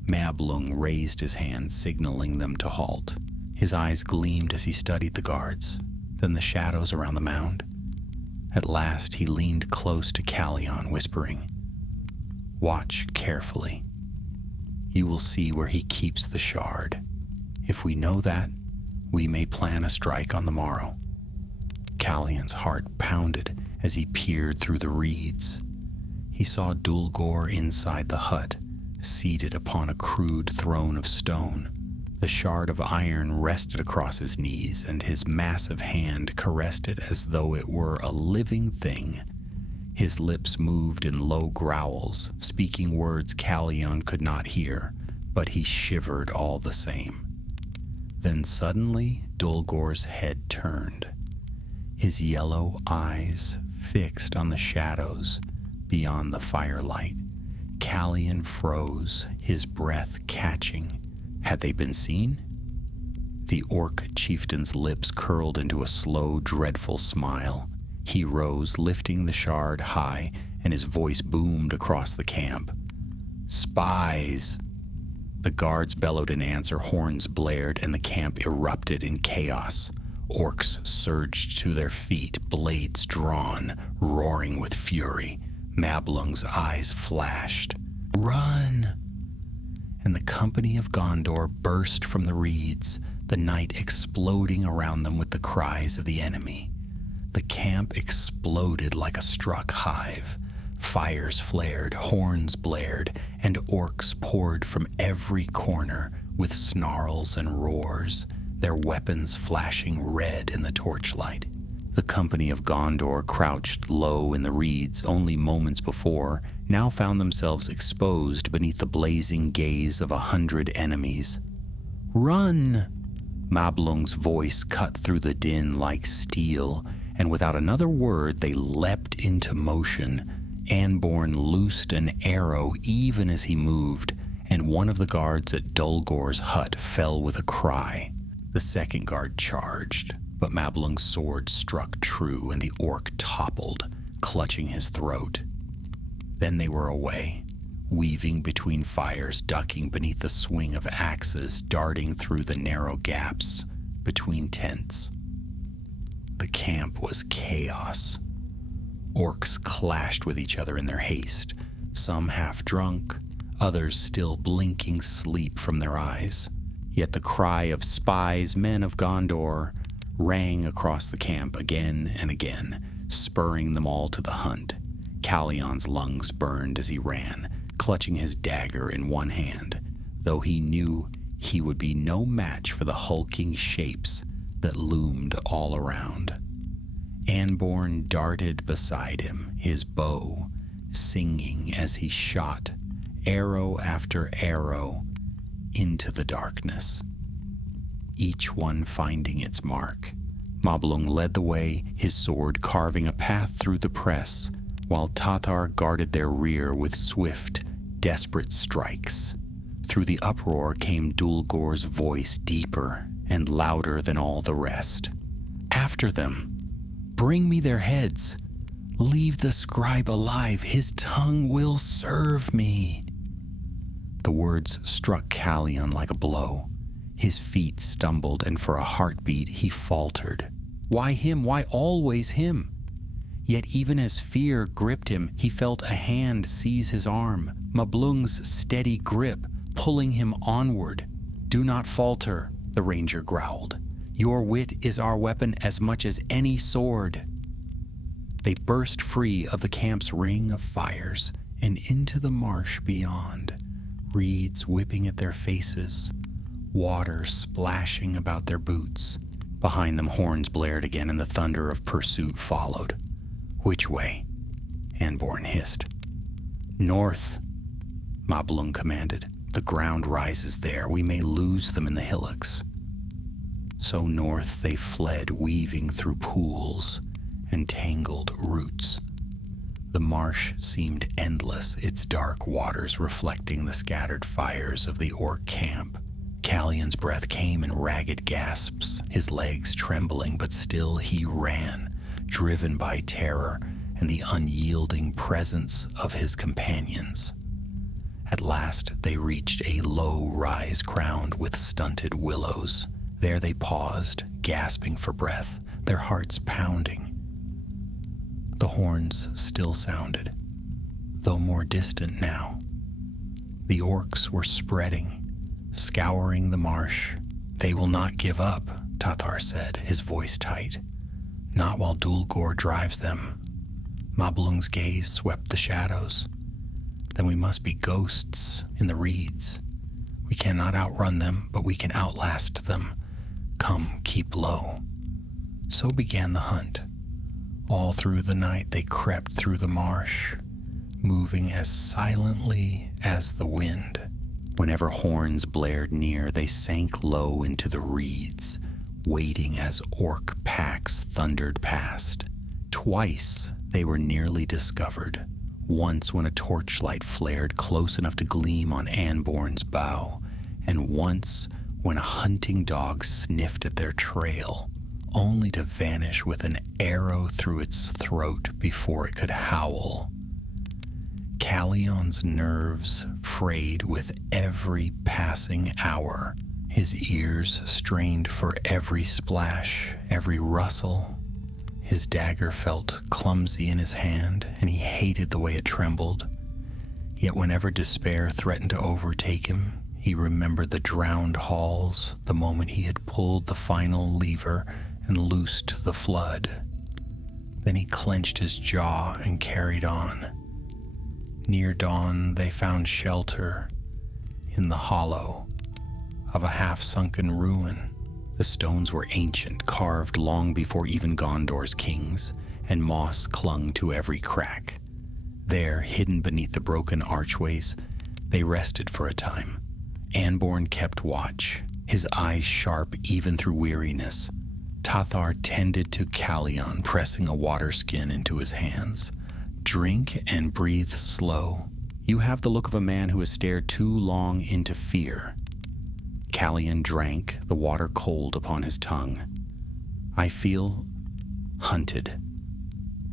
Mablung raised his hand, signaling them to halt. His eyes gleamed as he studied the guards, then the shadows around the mound. At last he leaned close to Callion, whispering, "Watch carefully. You will see where he keeps the shard. If we know that, we may plan a strike on the morrow." Callion's heart pounded as he peered through the reeds. He saw Dulgor inside the hut, seated upon a crude throne of stone. The shard of iron rested across his knees, and his massive hand caressed it as though it were a living thing. His lips moved in low growls, speaking words Callion could not hear, but he shivered all the same. Then suddenly, Dulgor's head turned, his yellow eyes fixed on the shadows beyond the firelight. Callion froze, his breath catching, Had they been seen? The orc chieftain's lips curled into a slow, dreadful smile. He rose, lifting the shard high, and his voice boomed across the camp. "Spies!" The guards bellowed in answer, horns blared, and the camp erupted in chaos. Orcs surged to their feet, blades drawn, roaring with fury. Mablung's eyes flashed. "Run!" And the company of Gondor burst from the reeds, the night exploding around them with the cries of the enemy. The camp exploded like a struck hive. Fires flared, horns blared, and orcs poured from every corner with snarls and roars, their weapons flashing red in the torchlight. The company of Gondor, crouched low in the reeds only moments before, now found themselves exposed beneath the blazing gaze of 100 enemies. "Run!" Mablung's voice cut through the din like steel, and without another word they leapt into motion. Anborn loosed an arrow even as he moved, and one of the guards at Dulgor's hut fell with a cry. The second guard charged, but Mablung's sword struck true, and the orc toppled, clutching his throat. Then they were away, weaving between fires, ducking beneath the swing of axes, darting through the narrow gaps between tents. The camp was chaos. Orcs clashed with each other in their haste, some half drunk, others still blinking sleep from their eyes. Yet the cry of "Spies, men of Gondor!" rang across the camp again and again, spurring them all to the hunt. Calion's lungs burned as he ran, clutching his dagger in one hand, though he knew he would be no match for the hulking shapes that loomed all around. Anborn darted beside him, his bow singing as he shot, arrow after arrow, into the darkness, each one finding its mark. Mablung led the way, his sword carving a path through the press, while Tatar guarded their rear with swift, desperate strikes. Through the uproar came Dulgor's voice, deeper and louder than all the rest. "After them! Bring me their heads! Leave the scribe alive! His tongue will serve me!" The words struck Calion like a blow. His feet stumbled, and for a heartbeat he faltered. Why him? Why always him? Yet even as fear gripped him, he felt a hand seize his arm, Mablung's steady grip, pulling him onward. "Do not falter," the ranger growled. "Your wit is our weapon as much as any sword." They burst free of the camp's ring of fires and into the marsh beyond, reeds whipping at their faces, water splashing about their boots. Behind them, horns blared again, and the thunder of pursuit followed. "Which way?" Anborn hissed. "North," Mablung commanded. "The ground rises there. We may lose them in the hillocks." So north they fled, weaving through pools and tangled roots. The marsh seemed endless, its dark waters reflecting the scattered fires of the orc camp. Calion's breath came in ragged gasps, his legs trembling, but still he ran, driven by terror and the unyielding presence of his companions. At last they reached a low rise crowned with stunted willows. There they paused, gasping for breath, their hearts pounding. The horns still sounded, though more distant now. The orcs were spreading, scouring the marsh. "They will not give up," Tatar said, his voice tight. "Not while Dulgor drives them." Mablung's gaze swept the shadows. "Then we must be ghosts in the reeds. We cannot outrun them, but we can outlast them. Come, keep low." So began the hunt. All through the night they crept through the marsh, moving as silently as the wind. Whenever horns blared near, they sank low into the reeds, waiting as orc packs thundered past. Twice they were nearly discovered. Once when a torchlight flared close enough to gleam on Anborn's bow, and once when a hunting dog sniffed at their trail, only to vanish with an arrow through its throat before it could howl. Callion's nerves frayed with every passing hour, his ears strained for every splash, every rustle. His dagger felt clumsy in his hand, and he hated the way it trembled. Yet whenever despair threatened to overtake him, he remembered the drowned halls, the moment he had pulled the final lever and loosed the flood. Then he clenched his jaw and carried on. Near dawn, they found shelter in the hollow of a half-sunken ruin. The stones were ancient, carved long before even Gondor's kings, and moss clung to every crack. There, hidden beneath the broken archways, they rested for a time. Anborn kept watch, his eyes sharp even through weariness. Tathar tended to Callion, pressing a water skin into his hands. "Drink and breathe slow. You have the look of a man who has stared too long into fear." Callion drank, the water cold upon his tongue. "I feel hunted,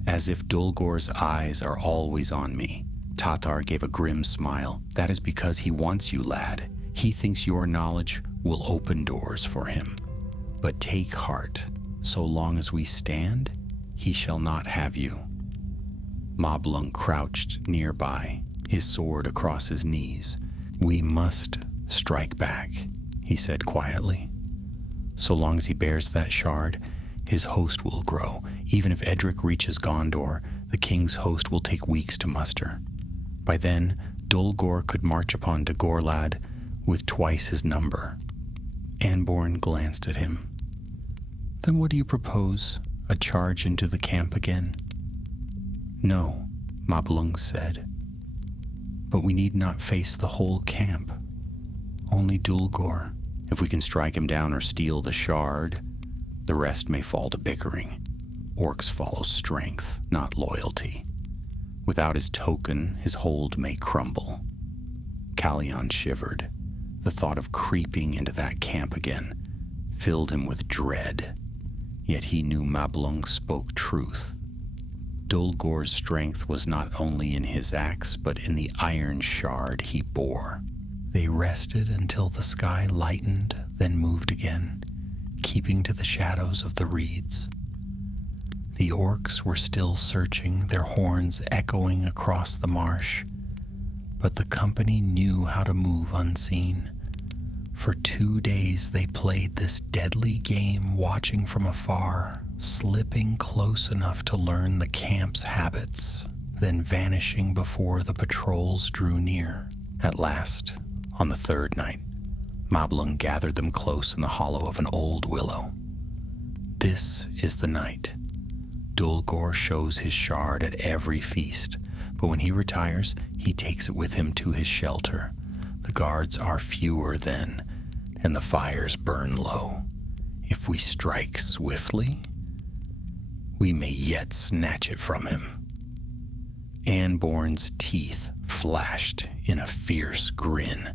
as if Dulgor's eyes are always on me." Tathar gave a grim smile. "That is because he wants you, lad. He thinks your knowledge will open doors for him. But take heart. So long as we stand, he shall not have you." Moblung crouched nearby, his sword across his knees. "We must strike back," he said quietly. "So long as he bears that shard, his host will grow. Even if Edric reaches Gondor, the king's host will take weeks to muster. By then, Dulgor could march upon Dagorlad with twice his number." Anborn glanced at him. "Then what do you propose? A charge into the camp again?" "No," Moblung said. "But we need not face the whole camp. Only Dulgor. If we can strike him down or steal the shard, the rest may fall to bickering. Orcs follow strength, not loyalty. Without his token, his hold may crumble." Callion shivered. The thought of creeping into that camp again filled him with dread. Yet he knew Moblung spoke truth. Dulgor's strength was not only in his axe, but in the iron shard he bore. They rested until the sky lightened, then moved again, keeping to the shadows of the reeds. The orcs were still searching, their horns echoing across the marsh, but the company knew how to move unseen. For 2 days they played this deadly game, watching from afar, slipping close enough to learn the camp's habits, then vanishing before the patrols drew near. At last, on the 3rd night, Moblung gathered them close in the hollow of an old willow. "This is the night. Dulgor shows his shard at every feast, but when he retires, he takes it with him to his shelter. The guards are fewer then, and the fires burn low. If we strike swiftly, we may yet snatch it from him." Anborn's teeth flashed in a fierce grin.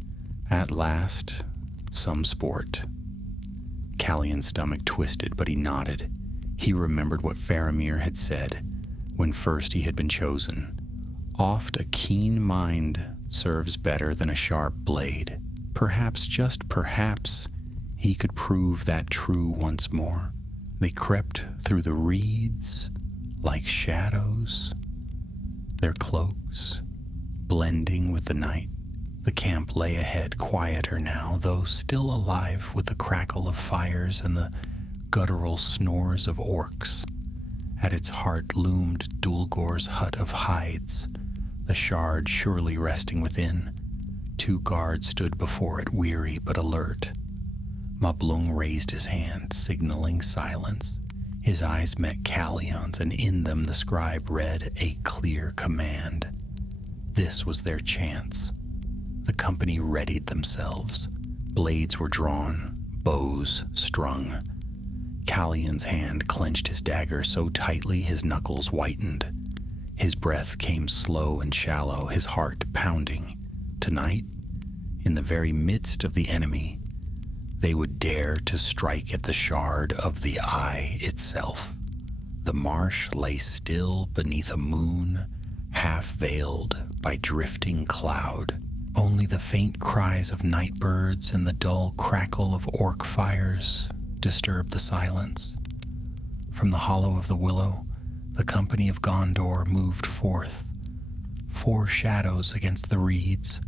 At last, some sport. Callion's stomach twisted, but he nodded. He remembered what Faramir had said when first he had been chosen. Oft a keen mind serves better than a sharp blade. Perhaps, just perhaps, he could prove that true once more. They crept through the reeds like shadows, their cloaks blending with the night. The camp lay ahead, quieter now, though still alive with the crackle of fires and the guttural snores of orcs. At its heart loomed Dulgor's hut of hides, the shard surely resting within. 2 guards stood before it, weary but alert. Moblung raised his hand, signaling silence. His eyes met Callion's, and in them the scribe read a clear command. This was their chance. The company readied themselves. Blades were drawn, bows strung. Callion's hand clenched his dagger so tightly his knuckles whitened. His breath came slow and shallow, his heart pounding. Tonight, in the very midst of the enemy, they would dare to strike at the shard of the eye itself. The marsh lay still beneath a moon, half veiled by drifting cloud. Only the faint cries of night birds and the dull crackle of orc fires disturbed the silence. From the hollow of the willow, the company of Gondor moved forth, 4 shadows against the reeds,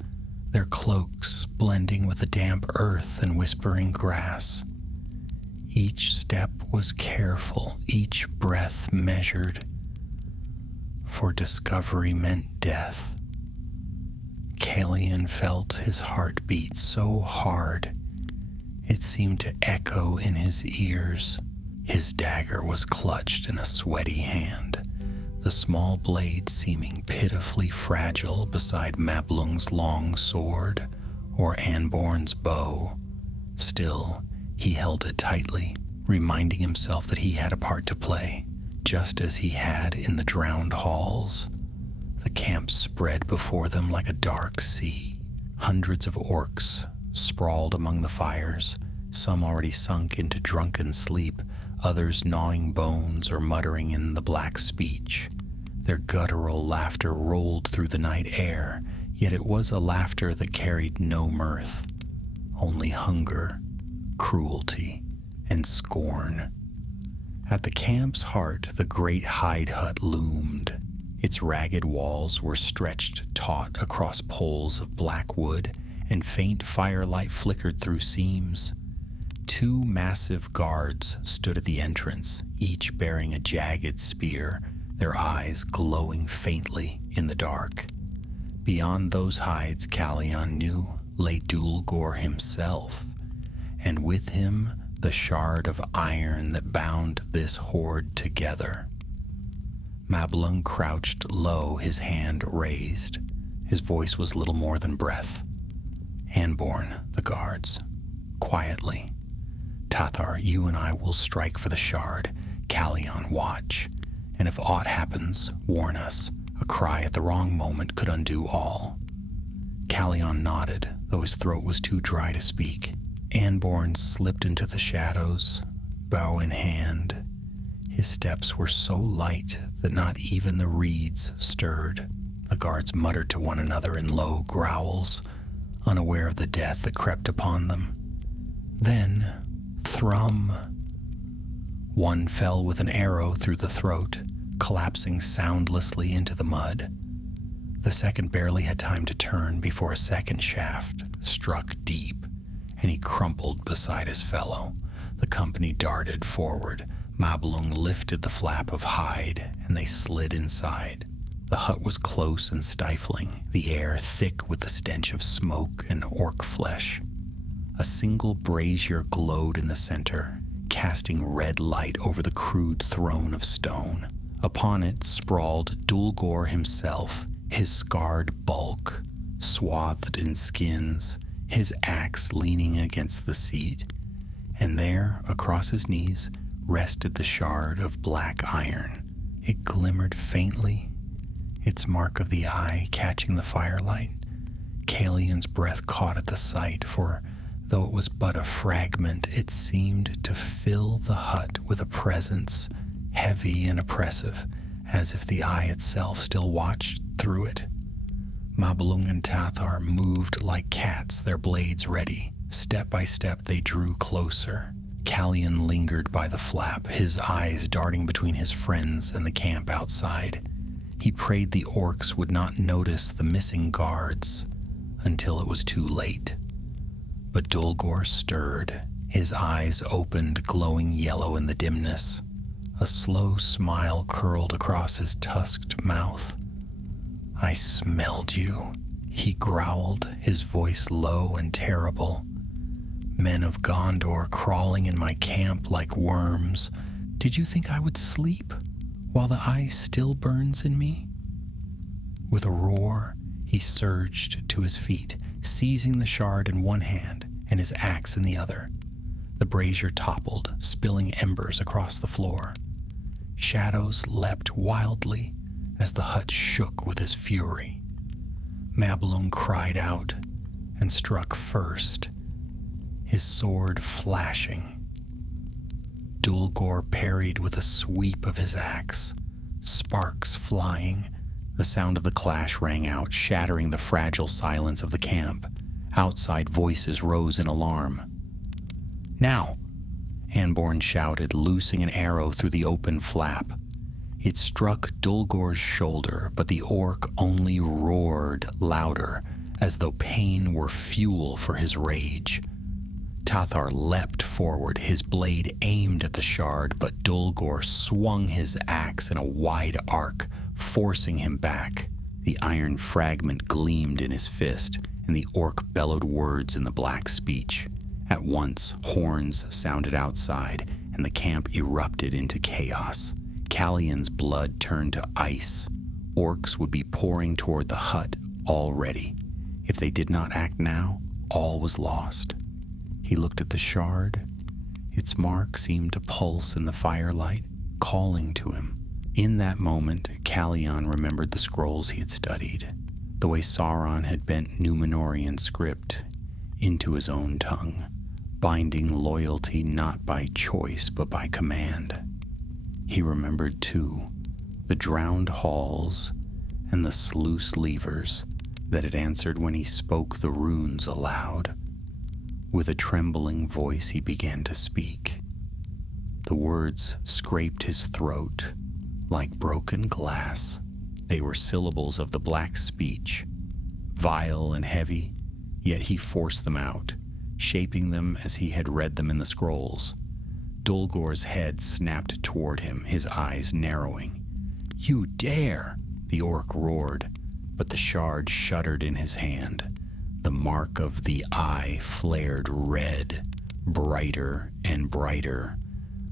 their cloaks blending with the damp earth and whispering grass. Each step was careful, each breath measured, for discovery meant death. Calion felt his heart beat so hard it seemed to echo in his ears. His dagger was clutched in a sweaty hand, the small blade seeming pitifully fragile beside Mablung's long sword or Anborn's bow. Still, he held it tightly, reminding himself that he had a part to play, just as he had in the drowned halls. The camp spread before them like a dark sea. Hundreds of orcs sprawled among the fires, some already sunk into drunken sleep, others gnawing bones or muttering in the black speech. Their guttural laughter rolled through the night air, yet it was a laughter that carried no mirth, only hunger, cruelty, and scorn. At the camp's heart, the great hide hut loomed. Its ragged walls were stretched taut across poles of black wood, and faint firelight flickered through seams. 2 massive guards stood at the entrance, each bearing a jagged spear, their eyes glowing faintly in the dark. Beyond those hides, Calion knew, lay Dulgor himself, and with him the shard of iron that bound this horde together. Mablung crouched low, his hand raised. His voice was little more than breath. Anborn, the guards, quietly. Tathar, you and I will strike for the shard. Calion, watch. And if aught happens, warn us. A cry at the wrong moment could undo all. Calion nodded, though his throat was too dry to speak. Anborn slipped into the shadows, bow in hand. His steps were so light that not even the reeds stirred. The guards muttered to one another in low growls, unaware of the death that crept upon them. Then, thrum! One fell with an arrow through the throat, collapsing soundlessly into the mud. The second barely had time to turn before a second shaft struck deep, and he crumpled beside his fellow. The company darted forward. Mablung lifted the flap of hide, and they slid inside. The hut was close and stifling, the air thick with the stench of smoke and orc flesh. A single brazier glowed in the center, casting red light over the crude throne of stone. Upon it sprawled Dulgor himself, his scarred bulk, swathed in skins, his axe leaning against the seat. And there, across his knees, rested the shard of black iron. It glimmered faintly, its mark of the eye catching the firelight. Calion's breath caught at the sight, for though it was but a fragment, it seemed to fill the hut with a presence heavy and oppressive, as if the eye itself still watched through it. Mablung and Tathar moved like cats, their blades ready. Step by step they drew closer. Calion lingered by the flap, his eyes darting between his friends and the camp outside. He prayed the orcs would not notice the missing guards until it was too late. But Dulgor stirred, his eyes opened, glowing yellow in the dimness. A slow smile curled across his tusked mouth. "I smelled you," he growled, his voice low and terrible. "Men of Gondor crawling in my camp like worms. Did you think I would sleep while the ice still burns in me?" With a roar, he surged to his feet, seizing the shard in one hand and his axe in the other. The brazier toppled, spilling embers across the floor. Shadows leapt wildly as the hut shook with his fury. Mablung cried out, and struck first, his sword flashing. Dulgor parried with a sweep of his axe, sparks flying. The sound of the clash rang out, shattering the fragile silence of the camp. Outside voices rose in alarm. "Now!" Anborn shouted, loosing an arrow through the open flap. It struck Dulgor's shoulder, but the orc only roared louder, as though pain were fuel for his rage. Tathar leapt forward, his blade aimed at the shard, but Dulgor swung his axe in a wide arc, forcing him back. The iron fragment gleamed in his fist, and the orc bellowed words in the black speech. At once, horns sounded outside, and the camp erupted into chaos. Callion's blood turned to ice. Orcs would be pouring toward the hut already. If they did not act now, all was lost. He looked at the shard. Its mark seemed to pulse in the firelight, calling to him. In that moment, Callion remembered the scrolls he had studied, the way Sauron had bent Númenórean script into his own tongue, binding loyalty not by choice but by command. He remembered, too, the drowned halls and the sluice levers that had answered when he spoke the runes aloud. With a trembling voice he began to speak. The words scraped his throat like broken glass. They were syllables of the black speech, vile and heavy, yet he forced them out, shaping them as he had read them in the scrolls. Dulgor's head snapped toward him, his eyes narrowing. "You dare!" the orc roared, but the shard shuddered in his hand. The mark of the eye flared red, brighter and brighter,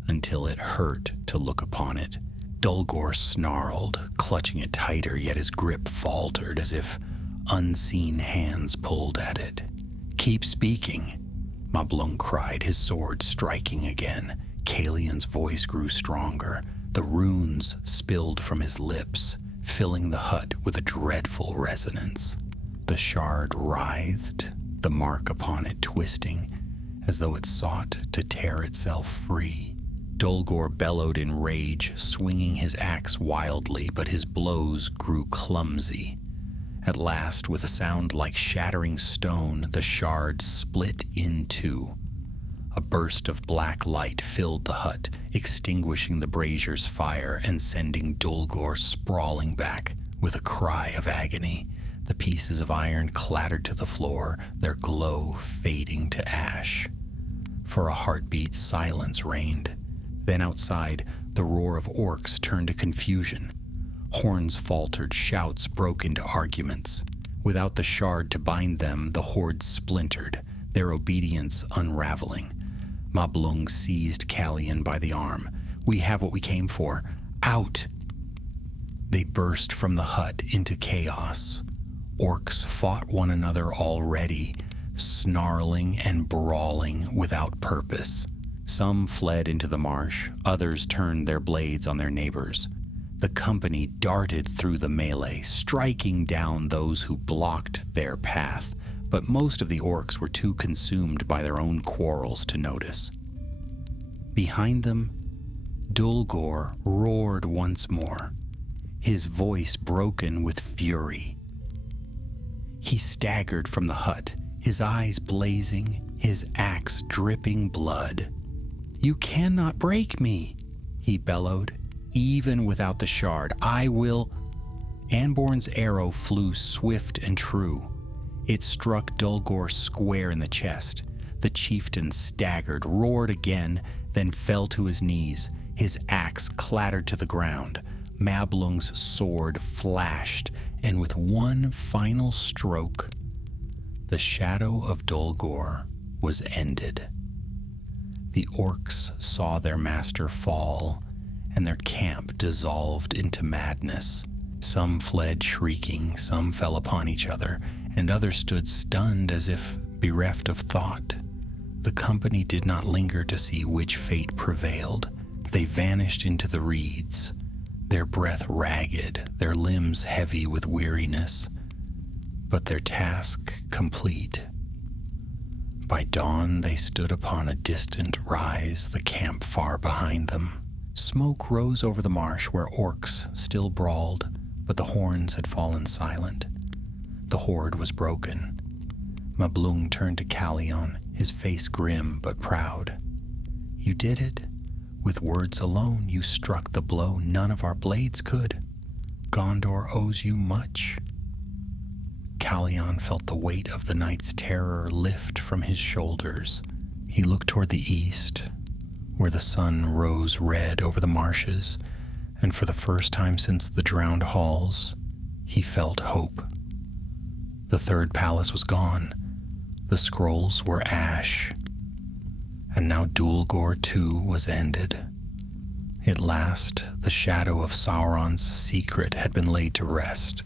until it hurt to look upon it. Dulgor snarled, clutching it tighter, yet his grip faltered as if unseen hands pulled at it. "Keep speaking," Mablung cried, his sword striking again. Calion's voice grew stronger. The runes spilled from his lips, filling the hut with a dreadful resonance. The shard writhed, the mark upon it twisting, as though it sought to tear itself free. Dulgor bellowed in rage, swinging his axe wildly, but his blows grew clumsy. At last, with a sound like shattering stone, the shard split in two. A burst of black light filled the hut, extinguishing the brazier's fire and sending Dulgor sprawling back with a cry of agony. The pieces of iron clattered to the floor, their glow fading to ash. For a heartbeat, silence reigned. Then outside, the roar of orcs turned to confusion. Horns faltered, shouts broke into arguments. Without the shard to bind them, the horde splintered, their obedience unraveling. Mablung seized Callion by the arm. "We have what we came for. Out!" They burst from the hut into chaos. Orcs fought one another already, snarling and brawling without purpose. Some fled into the marsh, others turned their blades on their neighbors. The company darted through the melee, striking down those who blocked their path, but most of the orcs were too consumed by their own quarrels to notice. Behind them, Dulgor roared once more, his voice broken with fury. He staggered from the hut, his eyes blazing, his axe dripping blood. "You cannot break me," he bellowed. "Even without the shard, I will—" Anborn's arrow flew swift and true. It struck Dulgor square in the chest. The chieftain staggered, roared again, then fell to his knees. His axe clattered to the ground. Mablung's sword flashed, and with one final stroke, the shadow of Dulgor was ended. The orcs saw their master fall, and their camp dissolved into madness. Some fled shrieking, some fell upon each other, and others stood stunned as if bereft of thought. The company did not linger to see which fate prevailed. They vanished into the reeds, their breath ragged, their limbs heavy with weariness, but their task complete. By dawn they stood upon a distant rise, the camp far behind them. Smoke rose over the marsh where orcs still brawled, but the horns had fallen silent. The horde was broken. Mablung turned to Callion, his face grim but proud. You did it. With words alone you struck the blow none of our blades could. Gondor owes you much. Callion felt the weight of the night's terror lift from his shoulders. He looked toward the east, where the sun rose red over the marshes, and for the first time since the drowned halls, he felt hope. The third palace was gone. The scrolls were ash. And now Dulgor too was ended. At last, the shadow of Sauron's secret had been laid to rest.